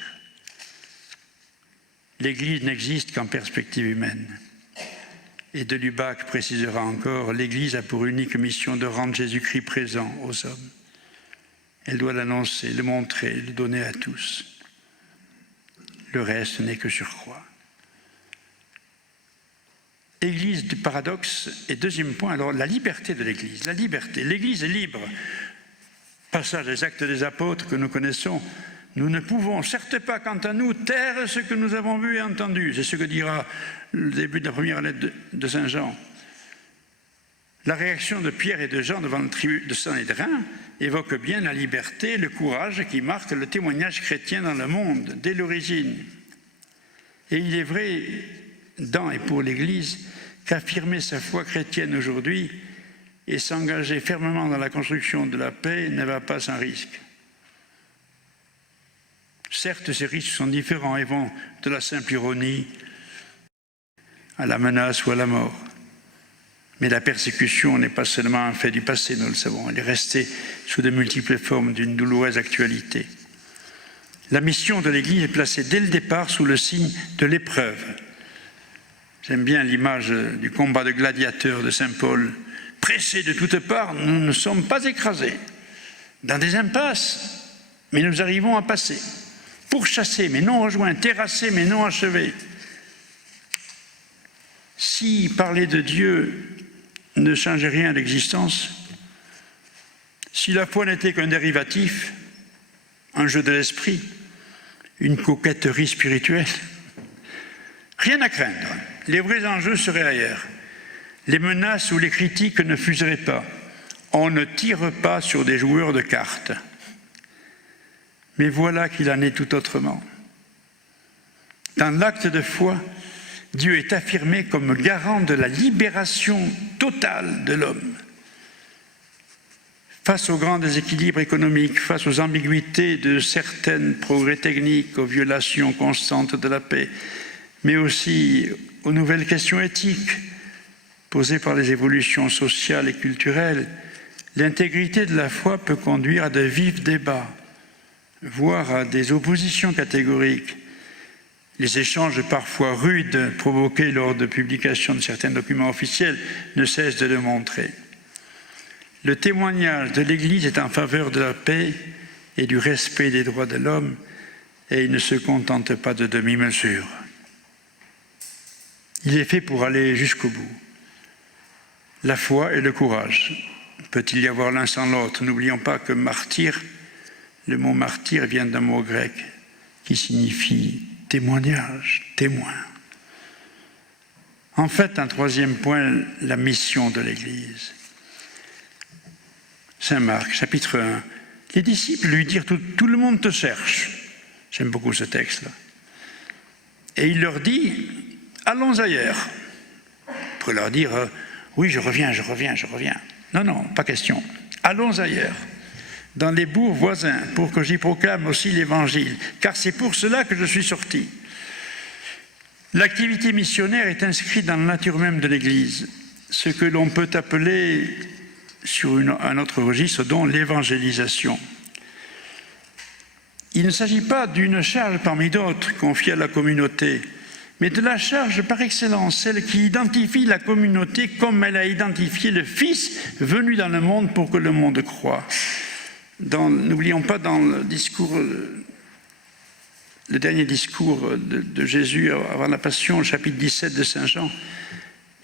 L'Église n'existe qu'en perspective humaine. Et de Lubac précisera encore, l'Église a pour unique mission de rendre Jésus-Christ présent aux hommes. Elle doit l'annoncer, le montrer, le donner à tous. Le reste n'est que surcroît. Église du paradoxe, et deuxième point, alors la liberté de l'Église. La liberté. L'Église est libre. Passage des Actes des Apôtres que nous connaissons. Nous ne pouvons, certes pas quant à nous, taire ce que nous avons vu et entendu. C'est ce que dira le début de la première lettre de saint Jean. La réaction de Pierre et de Jean devant le tribunal de Sanhédrin évoque bien la liberté, le courage qui marque le témoignage chrétien dans le monde dès l'origine. Et il est vrai dans et pour l'Église qu'affirmer sa foi chrétienne aujourd'hui et s'engager fermement dans la construction de la paix ne va pas sans risque. Certes, ces risques sont différents et vont de la simple ironie à la menace ou à la mort. Mais la persécution n'est pas seulement un fait du passé, nous le savons. Elle est restée sous de multiples formes d'une douloureuse actualité. La mission de l'Église est placée dès le départ sous le signe de l'épreuve. J'aime bien l'image du combat de gladiateurs de saint Paul. Pressés de toutes parts, nous ne sommes pas écrasés. Dans des impasses, mais nous arrivons à passer. Pourchassés, mais non rejoints. Terrassés, mais non achevés. Si parler de Dieu ne changeait rien à l'existence, si la foi n'était qu'un dérivatif, un jeu de l'esprit, une coquetterie spirituelle, rien à craindre. Les vrais enjeux seraient ailleurs. Les menaces ou les critiques ne fuseraient pas. On ne tire pas sur des joueurs de cartes. Mais voilà qu'il en est tout autrement. Dans l'acte de foi, Dieu est affirmé comme garant de la libération totale de l'homme. Face aux grands déséquilibres économiques, face aux ambiguïtés de certains progrès techniques, aux violations constantes de la paix, mais aussi aux nouvelles questions éthiques posées par les évolutions sociales et culturelles, l'intégrité de la foi peut conduire à de vifs débats, voire à des oppositions catégoriques. Les échanges parfois rudes provoqués lors de publication de certains documents officiels ne cessent de le montrer. Le témoignage de l'Église est en faveur de la paix et du respect des droits de l'homme, et il ne se contente pas de demi-mesures. Il est fait pour aller jusqu'au bout. La foi et le courage. Peut-il y avoir l'un sans l'autre? N'oublions pas que martyr, le mot martyr vient d'un mot grec qui signifie témoignage, témoin. En fait, un troisième point, la mission de l'Église. Saint Marc, chapitre 1. Les disciples lui dirent « Tout le monde te cherche ». J'aime beaucoup ce texte-là. Et il leur dit « Allons ailleurs ». Pour leur dire « Oui, je reviens ». Non, non, pas question. « Allons ailleurs ». Dans les bourgs voisins, pour que j'y proclame aussi l'Évangile, car c'est pour cela que je suis sorti. L'activité missionnaire est inscrite dans la nature même de l'Église, ce que l'on peut appeler, sur un autre registre, dont l'évangélisation. Il ne s'agit pas d'une charge parmi d'autres confiée à la communauté, mais de la charge par excellence, celle qui identifie la communauté comme elle a identifié le Fils venu dans le monde pour que le monde croie. N'oublions pas dans le dernier discours de Jésus avant la Passion, au chapitre 17 de Saint Jean,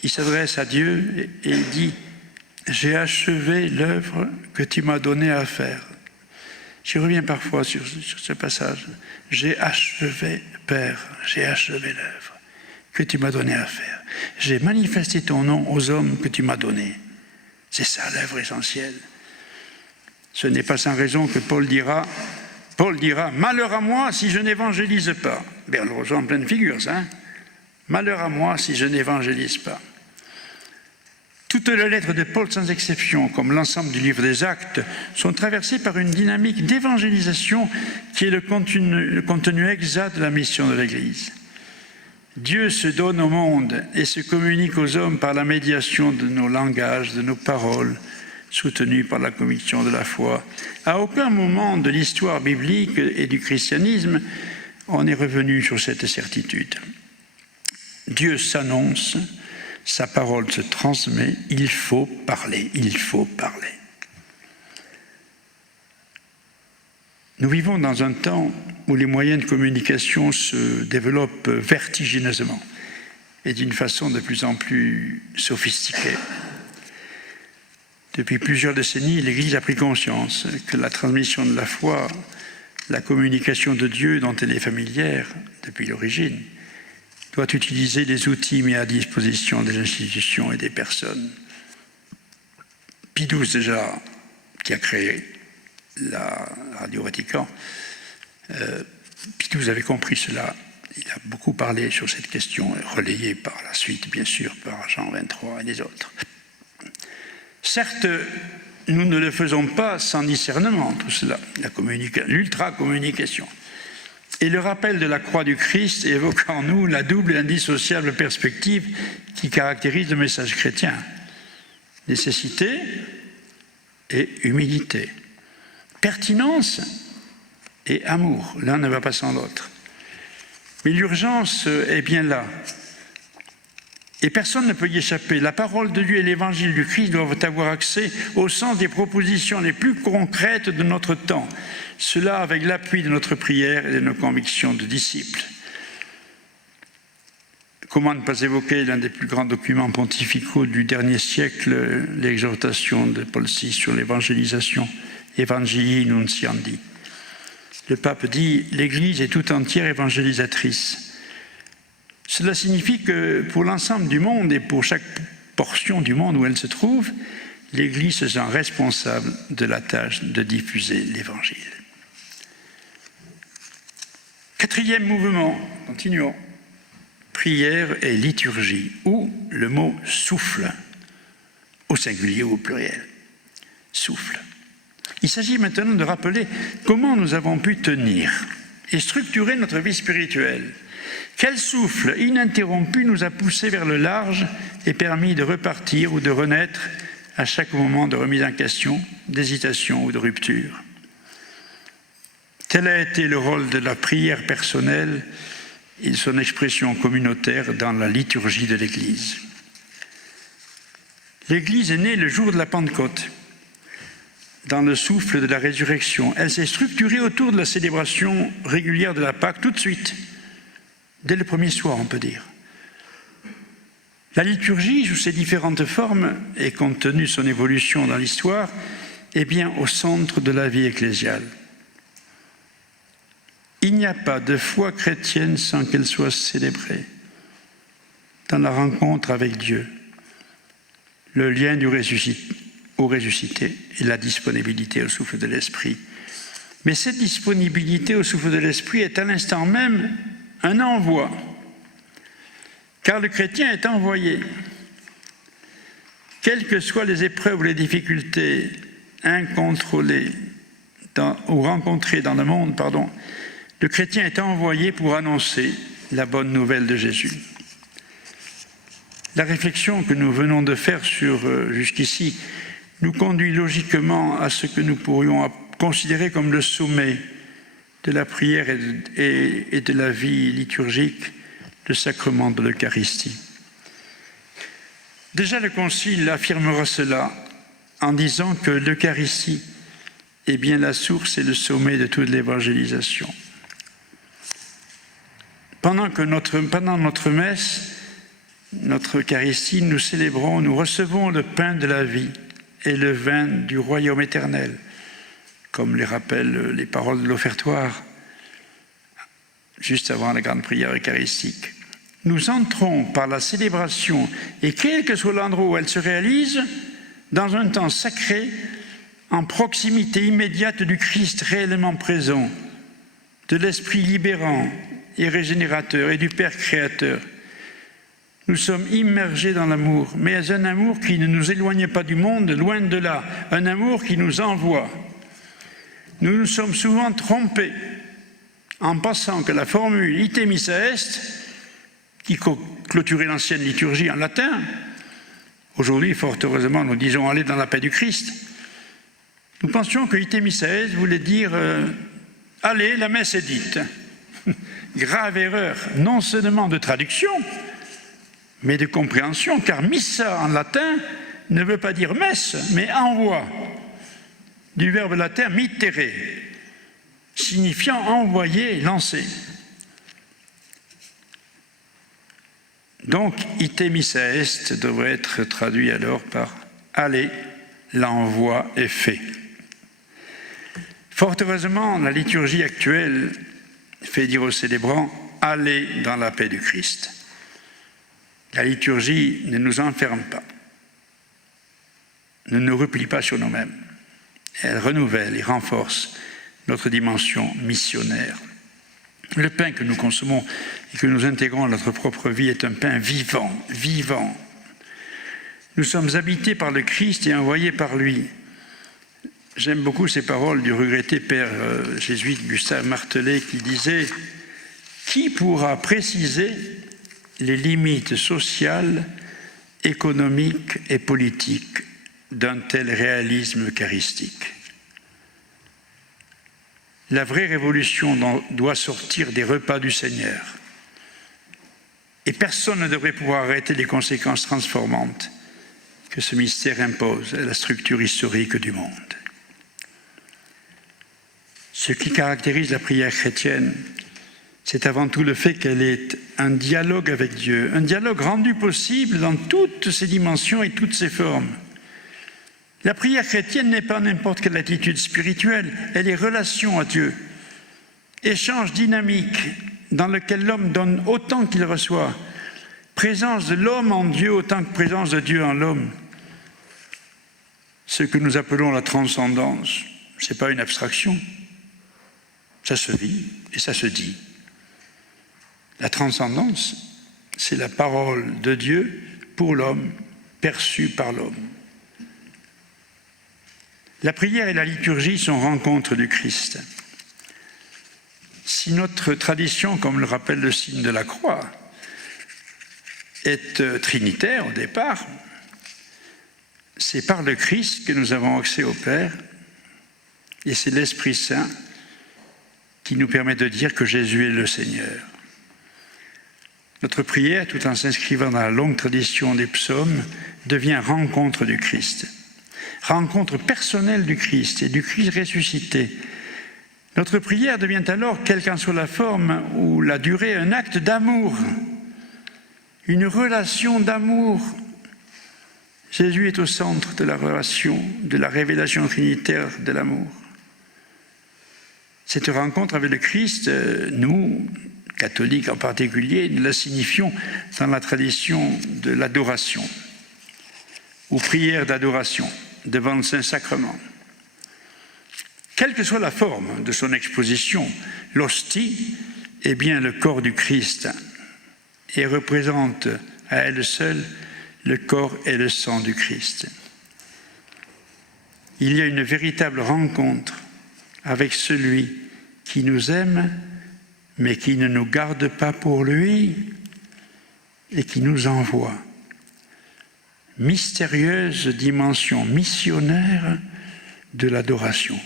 il s'adresse à Dieu et il dit « J'ai achevé l'œuvre que tu m'as donnée à faire ». J'y reviens parfois sur ce passage. « J'ai achevé, Père, j'ai achevé l'œuvre que tu m'as donnée à faire. J'ai manifesté ton nom aux hommes que tu m'as donnés. » C'est ça l'œuvre essentielle. Ce n'est pas sans raison que Paul dira « Malheur à moi si je n'évangélise pas ». Bien, on le rejoint en pleine figure, ça. Malheur à moi si je n'évangélise pas. Toutes les lettres de Paul, sans exception, comme l'ensemble du livre des Actes, sont traversées par une dynamique d'évangélisation qui est le contenu exact de la mission de l'Église. Dieu se donne au monde et se communique aux hommes par la médiation de nos langages, de nos paroles, soutenues par la conviction de la foi. À aucun moment de l'histoire biblique et du christianisme, on est revenu sur cette certitude. Dieu s'annonce, sa parole se transmet, il faut parler, il faut parler. Nous vivons dans un temps où les moyens de communication se développent vertigineusement et d'une façon de plus en plus sophistiquée. Depuis plusieurs décennies, l'Église a pris conscience que la transmission de la foi, la communication de Dieu dont elle est familière depuis l'origine, doit utiliser les outils mis à disposition des institutions et des personnes. Pie XII déjà, qui a créé la Radio Vatican, Pie XII avait compris cela. Il a beaucoup parlé sur cette question, relayée par la suite, bien sûr, par Jean XXIII et les autres. Certes, nous ne le faisons pas sans discernement, tout cela, l'ultra-communication. Et le rappel de la croix du Christ évoque en nous la double et indissociable perspective qui caractérise le message chrétien. Nécessité et humilité. Pertinence et amour. L'un ne va pas sans l'autre. Mais l'urgence est bien là. Et personne ne peut y échapper. La parole de Dieu et l'évangile du Christ doivent avoir accès au sens des propositions les plus concrètes de notre temps. Cela avec l'appui de notre prière et de nos convictions de disciples. Comment ne pas évoquer l'un des plus grands documents pontificaux du dernier siècle, l'exhortation de Paul VI sur l'évangélisation, Evangelii Nunciandi. Le pape dit « L'Église est tout entière évangélisatrice ». Cela signifie que pour l'ensemble du monde et pour chaque portion du monde où elle se trouve, l'Église se sent responsable de la tâche de diffuser l'Évangile. Quatrième mouvement, continuons. Prière et liturgie, ou le mot souffle, au singulier ou au pluriel. Souffle. Il s'agit maintenant de rappeler comment nous avons pu tenir et structurer notre vie spirituelle. Quel souffle ininterrompu nous a poussés vers le large et permis de repartir ou de renaître à chaque moment de remise en question, d'hésitation ou de rupture. Tel a été le rôle de la prière personnelle et de son expression communautaire dans la liturgie de l'Église. L'Église est née le jour de la Pentecôte, dans le souffle de la résurrection. Elle s'est structurée autour de la célébration régulière de la Pâque tout de suite, dès le premier soir, on peut dire. La liturgie, sous ses différentes formes, et compte tenu de son évolution dans l'histoire, est bien au centre de la vie ecclésiale. Il n'y a pas de foi chrétienne sans qu'elle soit célébrée dans la rencontre avec Dieu, le lien au ressuscité et la disponibilité au souffle de l'Esprit. Mais cette disponibilité au souffle de l'Esprit est à l'instant même un envoi, car le chrétien est envoyé. Quelles que soient les épreuves ou les difficultés incontrôlées ou rencontrées dans le monde, le chrétien est envoyé pour annoncer la bonne nouvelle de Jésus. La réflexion que nous venons de faire jusqu'ici nous conduit logiquement à ce que nous pourrions considérer comme le sommet de la prière et de la vie liturgique, le sacrement de l'Eucharistie. Déjà le Concile affirmera cela en disant que l'Eucharistie est bien la source et le sommet de toute l'évangélisation. Pendant notre messe, notre Eucharistie, nous célébrons, nous recevons le pain de la vie et le vin du royaume éternel, comme les rappellent les paroles de l'offertoire, juste avant la grande prière eucharistique. Nous entrons par la célébration, et quel que soit l'endroit où elle se réalise, dans un temps sacré, en proximité immédiate du Christ réellement présent, de l'Esprit libérant et régénérateur et du Père créateur. Nous sommes immergés dans l'amour, mais un amour qui ne nous éloigne pas du monde, loin de là, un amour qui nous envoie. Nous nous sommes souvent trompés en pensant que la formule « ite missa est », qui clôturait l'ancienne liturgie en latin, aujourd'hui, fort heureusement, nous disons « aller dans la paix du Christ ». Nous pensions que « ite missa est » voulait dire « allez, la messe est dite ». Grave erreur, non seulement de traduction, mais de compréhension, car missa en latin ne veut pas dire messe, mais envoi, du verbe latin mittere, signifiant envoyer, lancer. Donc, ite missa est devrait être traduit alors par allez, l'envoi est fait. Fort heureusement, la liturgie actuelle fait dire aux célébrants allez dans la paix du Christ. La liturgie ne nous enferme pas, ne nous replie pas sur nous-mêmes. Elle renouvelle et renforce notre dimension missionnaire. Le pain que nous consommons et que nous intégrons à notre propre vie est un pain vivant, vivant. Nous sommes habités par le Christ et envoyés par lui. J'aime beaucoup ces paroles du regretté père jésuite Gustave Martelet qui disait « Qui pourra préciser les limites sociales, économiques et politiques d'un tel réalisme eucharistique. La vraie révolution doit sortir des repas du Seigneur. Et personne ne devrait pouvoir arrêter les conséquences transformantes que ce mystère impose à la structure historique du monde. Ce qui caractérise la prière chrétienne, c'est avant tout le fait qu'elle est un dialogue avec Dieu, un dialogue rendu possible dans toutes ses dimensions et toutes ses formes. La prière chrétienne n'est pas n'importe quelle attitude spirituelle, elle est relation à Dieu, échange dynamique dans lequel l'homme donne autant qu'il reçoit, présence de l'homme en Dieu autant que présence de Dieu en l'homme. Ce que nous appelons la transcendance, ce n'est pas une abstraction, ça se vit et ça se dit. La transcendance, c'est la parole de Dieu pour l'homme, perçue par l'homme. La prière et la liturgie sont rencontres du Christ. Si notre tradition, comme le rappelle le signe de la croix, est trinitaire au départ, c'est par le Christ que nous avons accès au Père et c'est l'Esprit Saint qui nous permet de dire que Jésus est le Seigneur. Notre prière, tout en s'inscrivant dans la longue tradition des psaumes, devient rencontre du Christ. Rencontre personnelle du Christ et du Christ ressuscité. Notre prière devient alors, quelle qu'en soit la forme ou la durée, un acte d'amour, une relation d'amour. Jésus est au centre de la relation, de la révélation trinitaire de l'amour. Cette rencontre avec le Christ, nous, catholiques en particulier, nous la signifions dans la tradition de l'adoration, ou prière d'adoration devant le Saint-Sacrement. Quelle que soit la forme de son exposition, l'hostie est bien le corps du Christ et représente à elle seule le corps et le sang du Christ. Il y a une véritable rencontre avec celui qui nous aime, mais qui ne nous garde pas pour lui et qui nous envoie. Mystérieuse dimension missionnaire de l'adoration.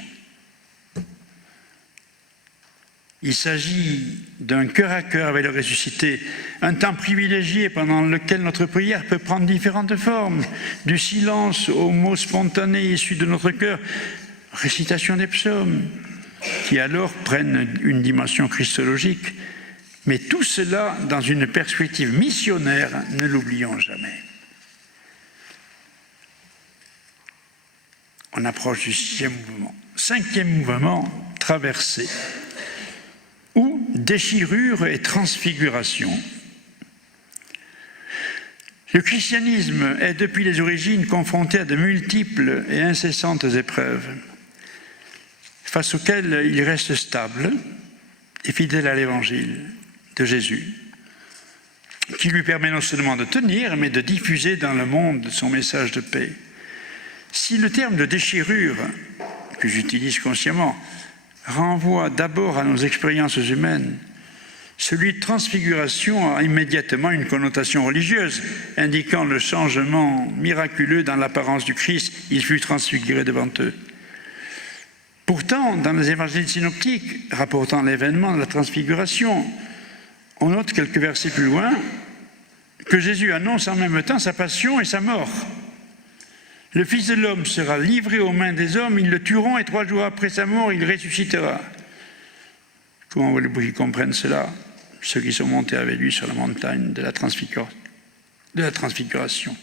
Il s'agit d'un cœur à cœur avec le ressuscité, un temps privilégié pendant lequel notre prière peut prendre différentes formes, du silence aux mots spontanés issus de notre cœur, récitation des psaumes, qui alors prennent une dimension christologique, mais tout cela dans une perspective missionnaire, ne l'oublions jamais. On approche du 6e mouvement. 5e mouvement, traversée, ou déchirure et transfiguration. Le christianisme est depuis les origines confronté à de multiples et incessantes épreuves, face auxquelles il reste stable et fidèle à l'évangile de Jésus, qui lui permet non seulement de tenir, mais de diffuser dans le monde son message de paix. Si le terme de déchirure, que j'utilise consciemment, renvoie d'abord à nos expériences humaines, celui de transfiguration a immédiatement une connotation religieuse, indiquant le changement miraculeux dans l'apparence du Christ. Il fut transfiguré devant eux. Pourtant, dans les évangiles synoptiques rapportant l'événement de la transfiguration, on note quelques versets plus loin que Jésus annonce en même temps sa passion et sa mort. Le Fils de l'homme sera livré aux mains des hommes, ils le tueront et 3 jours après sa mort, il ressuscitera. Comment voulez-vous qu'ils comprennent cela? Ceux qui sont montés avec lui sur la montagne de la transfiguration.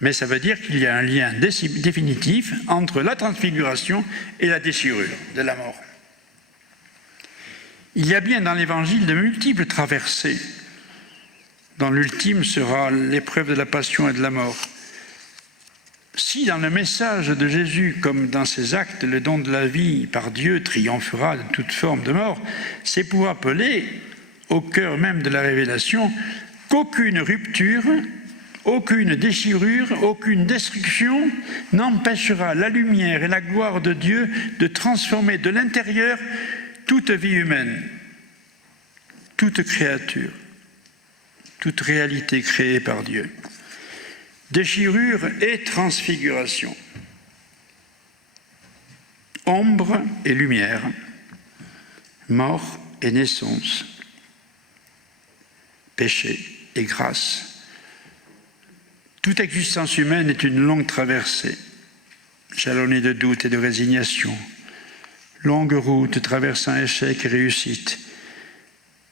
Mais ça veut dire qu'il y a un lien définitif entre la transfiguration et la déchirure de la mort. Il y a bien dans l'Évangile de multiples traversées, dont l'ultime sera l'épreuve de la passion et de la mort. Si dans le message de Jésus, comme dans ses actes, le don de la vie par Dieu triomphera de toute forme de mort, c'est pour appeler au cœur même de la révélation qu'aucune rupture, aucune déchirure, aucune destruction n'empêchera la lumière et la gloire de Dieu de transformer de l'intérieur toute vie humaine, toute créature, toute réalité créée par Dieu. Déchirure et transfiguration, ombre et lumière, mort et naissance, péché et grâce. Toute existence humaine est une longue traversée, jalonnée de doutes et de résignation, longue route traversant échec et réussite,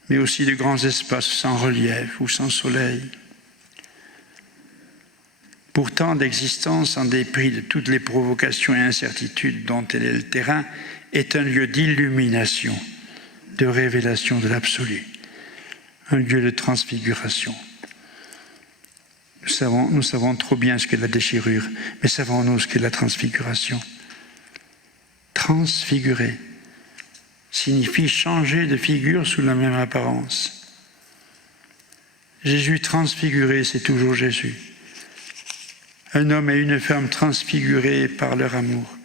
mais aussi de grands espaces sans relief ou sans soleil. Pourtant, d'existence en dépit de toutes les provocations et incertitudes dont elle est le terrain, est un lieu d'illumination, de révélation de l'absolu, un lieu de transfiguration. Nous savons trop bien ce qu'est la déchirure, mais savons-nous ce qu'est la transfiguration? Transfigurer signifie changer de figure sous la même apparence. Jésus transfiguré, c'est toujours Jésus. Un homme et une femme transfigurés par leur amour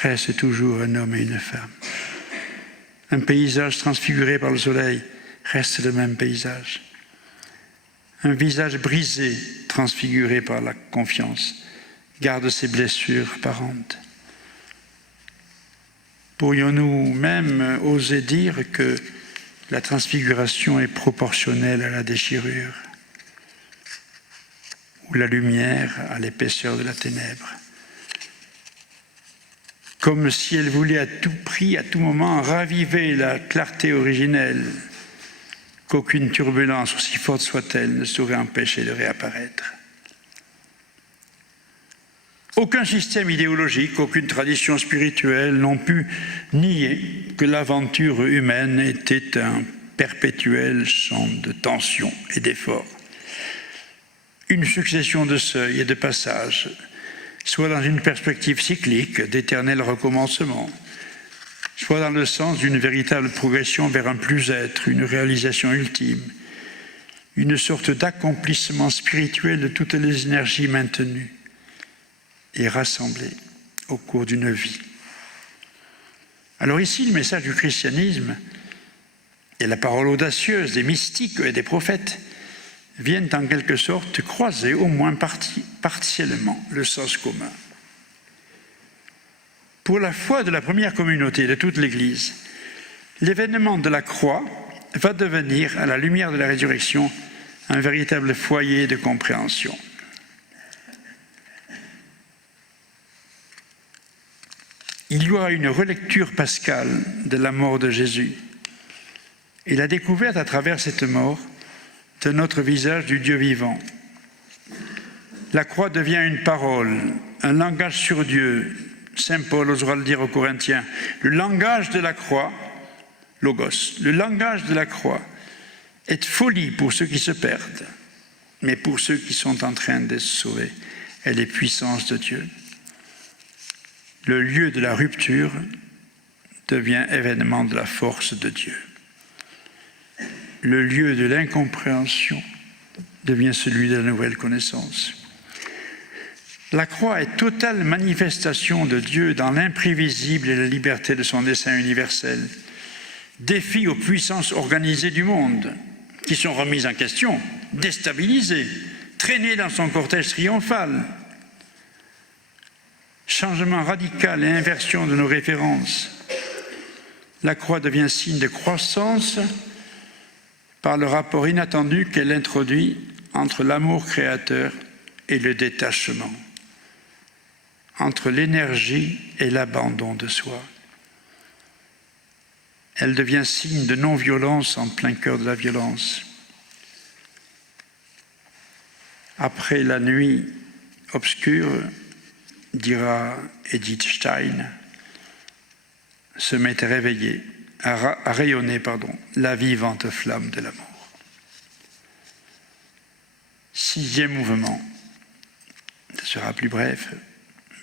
restent toujours un homme et une femme. Un paysage transfiguré par le soleil reste le même paysage. Un visage brisé, transfiguré par la confiance, garde ses blessures apparentes. Pourrions-nous même oser dire que la transfiguration est proportionnelle à la déchirure, ou la lumière à l'épaisseur de la ténèbre, comme si elle voulait à tout prix, à tout moment, raviver la clarté originelle, qu'aucune turbulence, aussi forte soit-elle, ne saurait empêcher de réapparaître. Aucun système idéologique, aucune tradition spirituelle n'ont pu nier que l'aventure humaine était un perpétuel champ de tension et d'efforts. Une succession de seuils et de passages, soit dans une perspective cyclique d'éternel recommencement, soit dans le sens d'une véritable progression vers un plus-être, une réalisation ultime, une sorte d'accomplissement spirituel de toutes les énergies maintenues et rassemblées au cours d'une vie. Alors ici, le message du christianisme et la parole audacieuse des mystiques et des prophètes viennent en quelque sorte croiser au moins partiellement le sens commun. Pour la foi de la première communauté de toute l'Église, l'événement de la croix va devenir, à la lumière de la résurrection, un véritable foyer de compréhension. Il y aura une relecture pascale de la mort de Jésus et la découverte à travers cette mort de notre visage du Dieu vivant. La croix devient une parole, un langage sur Dieu. Saint Paul osera le dire aux Corinthiens. Le langage de la croix, logos, le langage de la croix est folie pour ceux qui se perdent, mais pour ceux qui sont en train d'être sauvés, elle est puissance de Dieu. Le lieu de la rupture devient événement de la force de Dieu. Le lieu de l'incompréhension devient celui de la nouvelle connaissance. La croix est totale manifestation de Dieu dans l'imprévisible et la liberté de son dessein universel. Défi aux puissances organisées du monde, qui sont remises en question, déstabilisées, traînées dans son cortège triomphal. Changement radical et inversion de nos références. La croix devient signe de croissance par le rapport inattendu qu'elle introduit entre l'amour créateur et le détachement, entre l'énergie et l'abandon de soi. Elle devient signe de non-violence en plein cœur de la violence. Après la nuit obscure, dira Edith Stein, se met à réveiller, à rayonner, la vivante flamme de l'amour. 6e mouvement, ce sera plus bref,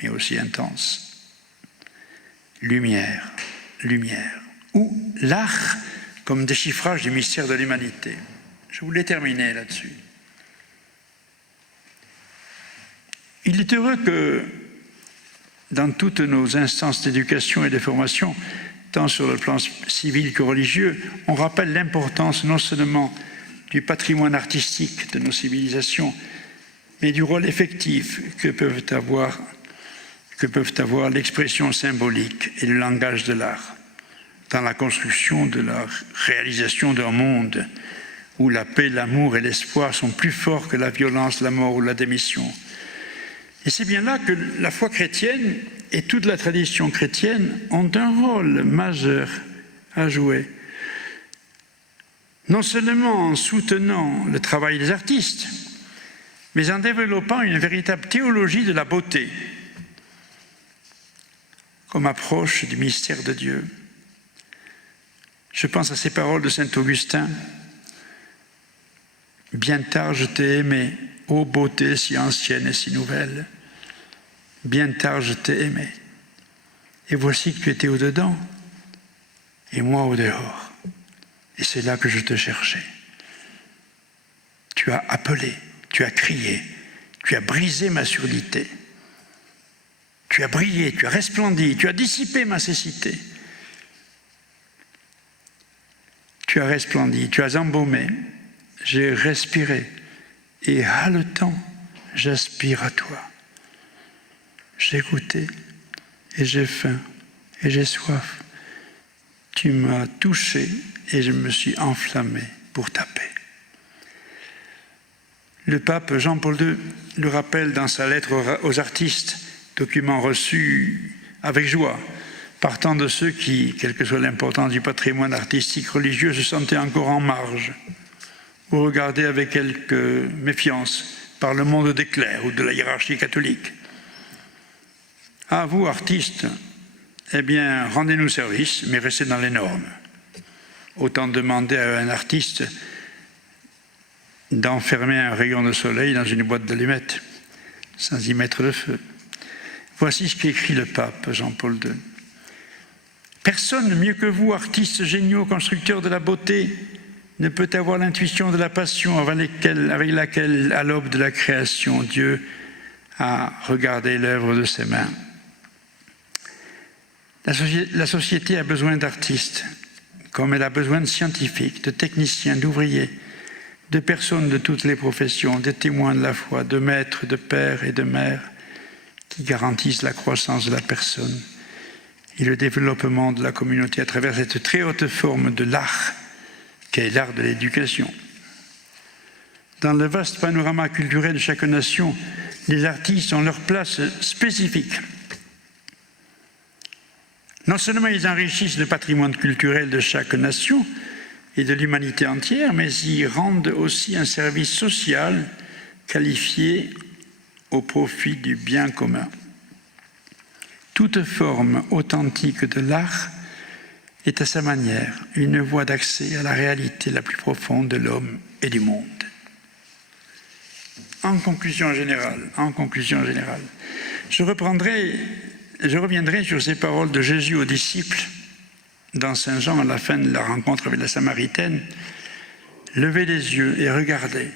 mais aussi intense. Lumière, lumière, ou l'art comme déchiffrage du mystère de l'humanité. Je voulais terminer là-dessus. Il est heureux que dans toutes nos instances d'éducation et de formation, tant sur le plan civil que religieux, on rappelle l'importance non seulement du patrimoine artistique de nos civilisations, mais du rôle effectif que peuvent avoir l'expression symbolique et le langage de l'art dans la construction de la réalisation d'un monde où la paix, l'amour et l'espoir sont plus forts que la violence, la mort ou la démission. Et c'est bien là que la foi chrétienne et toute la tradition chrétienne ont un rôle majeur à jouer. Non seulement en soutenant le travail des artistes, mais en développant une véritable théologie de la beauté comme approche du mystère de Dieu. Je pense à ces paroles de saint Augustin. « Bien tard je t'ai aimé, ô beauté si ancienne et si nouvelle. Bien tard je t'ai aimé. Et voici que tu étais au-dedans, et moi au-dehors. Et c'est là que je te cherchais. Tu as appelé, tu as crié, tu as brisé ma surdité. Tu as brillé, tu as resplendi, tu as dissipé ma cécité. Tu as resplendi, tu as embaumé, j'ai respiré, et haletant, j'aspire à toi. J'ai goûté, et j'ai faim, et j'ai soif. Tu m'as touché, et je me suis enflammé pour ta paix. Le pape Jean-Paul II le rappelle dans sa lettre aux artistes, document reçu avec joie, partant de ceux qui, quelle que soit l'importance du patrimoine artistique religieux, se sentaient encore en marge, ou regardés avec quelque méfiance par le monde des clercs ou de la hiérarchie catholique. À vous, artistes, eh bien, rendez-nous service, mais restez dans les normes. Autant demander à un artiste d'enfermer un rayon de soleil dans une boîte d'allumettes, sans y mettre le feu. Voici ce qu'écrit le pape Jean-Paul II. Personne mieux que vous, artistes géniaux, constructeurs de la beauté, ne peut avoir l'intuition de la passion avec laquelle, à l'aube de la création, Dieu a regardé l'œuvre de ses mains. La société a besoin d'artistes, comme elle a besoin de scientifiques, de techniciens, d'ouvriers, de personnes de toutes les professions, de témoins de la foi, de maîtres, de pères et de mères, qui garantissent la croissance de la personne et le développement de la communauté à travers cette très haute forme de l'art, qu'est l'art de l'éducation. Dans le vaste panorama culturel de chaque nation, les artistes ont leur place spécifique. Non seulement ils enrichissent le patrimoine culturel de chaque nation et de l'humanité entière, mais ils rendent aussi un service social qualifié au profit du bien commun. Toute forme authentique de l'art est à sa manière une voie d'accès à la réalité la plus profonde de l'homme et du monde. En conclusion générale, je reviendrai sur ces paroles de Jésus aux disciples dans Saint Jean à la fin de la rencontre avec la Samaritaine. Levez les yeux et regardez.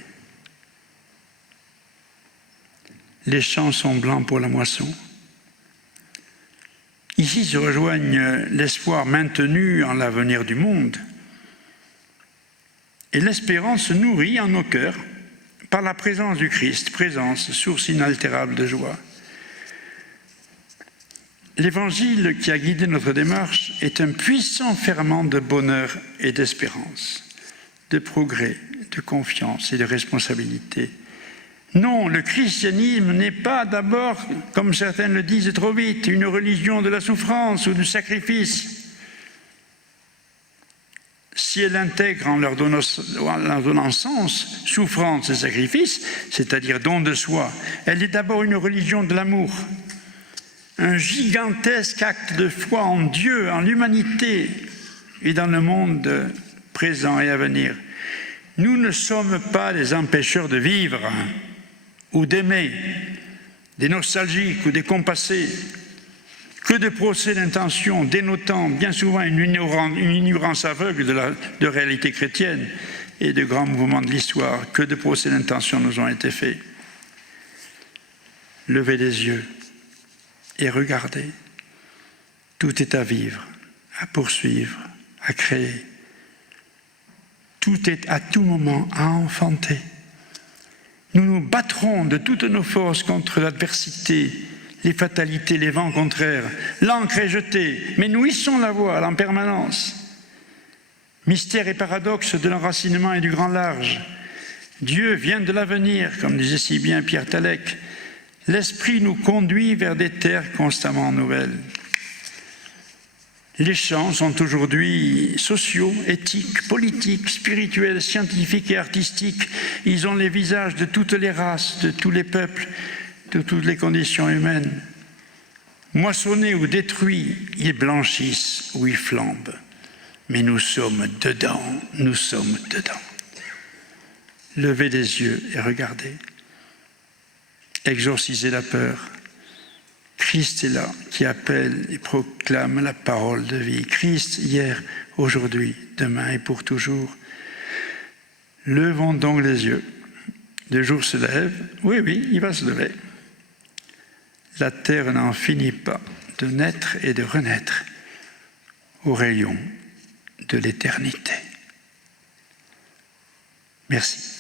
Les champs sont blancs pour la moisson. Ici se rejoignent l'espoir maintenu en l'avenir du monde et l'espérance nourrie en nos cœurs par la présence du Christ, présence, source inaltérable de joie. L'Évangile qui a guidé notre démarche est un puissant ferment de bonheur et d'espérance, de progrès, de confiance et de responsabilité. Non, le christianisme n'est pas d'abord, comme certains le disent trop vite, une religion de la souffrance ou du sacrifice. Si elle intègre en leur donnant sens, souffrance et sacrifice, c'est-à-dire don de soi, elle est d'abord une religion de l'amour. Un gigantesque acte de foi en Dieu, en l'humanité et dans le monde présent et à venir. Nous ne sommes pas des empêcheurs de vivre ou d'aimer, des nostalgiques ou des compassés, que de procès d'intention dénotant bien souvent une ignorance aveugle de réalité chrétienne et de grands mouvements de l'histoire. Que de procès d'intention nous ont été faits. Levez les yeux et regardez. Tout est à vivre, à poursuivre, à créer. Tout est à tout moment à enfanter. Nous nous battrons de toutes nos forces contre l'adversité, les fatalités, les vents contraires. L'ancre est jetée, mais nous hissons la voile en permanence. Mystère et paradoxe de l'enracinement et du grand large. Dieu vient de l'avenir, comme disait si bien Pierre Talec. L'Esprit nous conduit vers des terres constamment nouvelles. Les champs sont aujourd'hui sociaux, éthiques, politiques, spirituels, scientifiques et artistiques. Ils ont les visages de toutes les races, de tous les peuples, de toutes les conditions humaines. Moissonnés ou détruits, ils blanchissent ou ils flambent. Mais nous sommes dedans, nous sommes dedans. Levez les yeux et regardez. Exorcisez la peur. Christ est là, qui appelle et proclame la parole de vie. Christ, hier, aujourd'hui, demain et pour toujours. Levons donc les yeux. Le jour se lève. Oui, il va se lever. La terre n'en finit pas de naître et de renaître au rayon de l'éternité. Merci.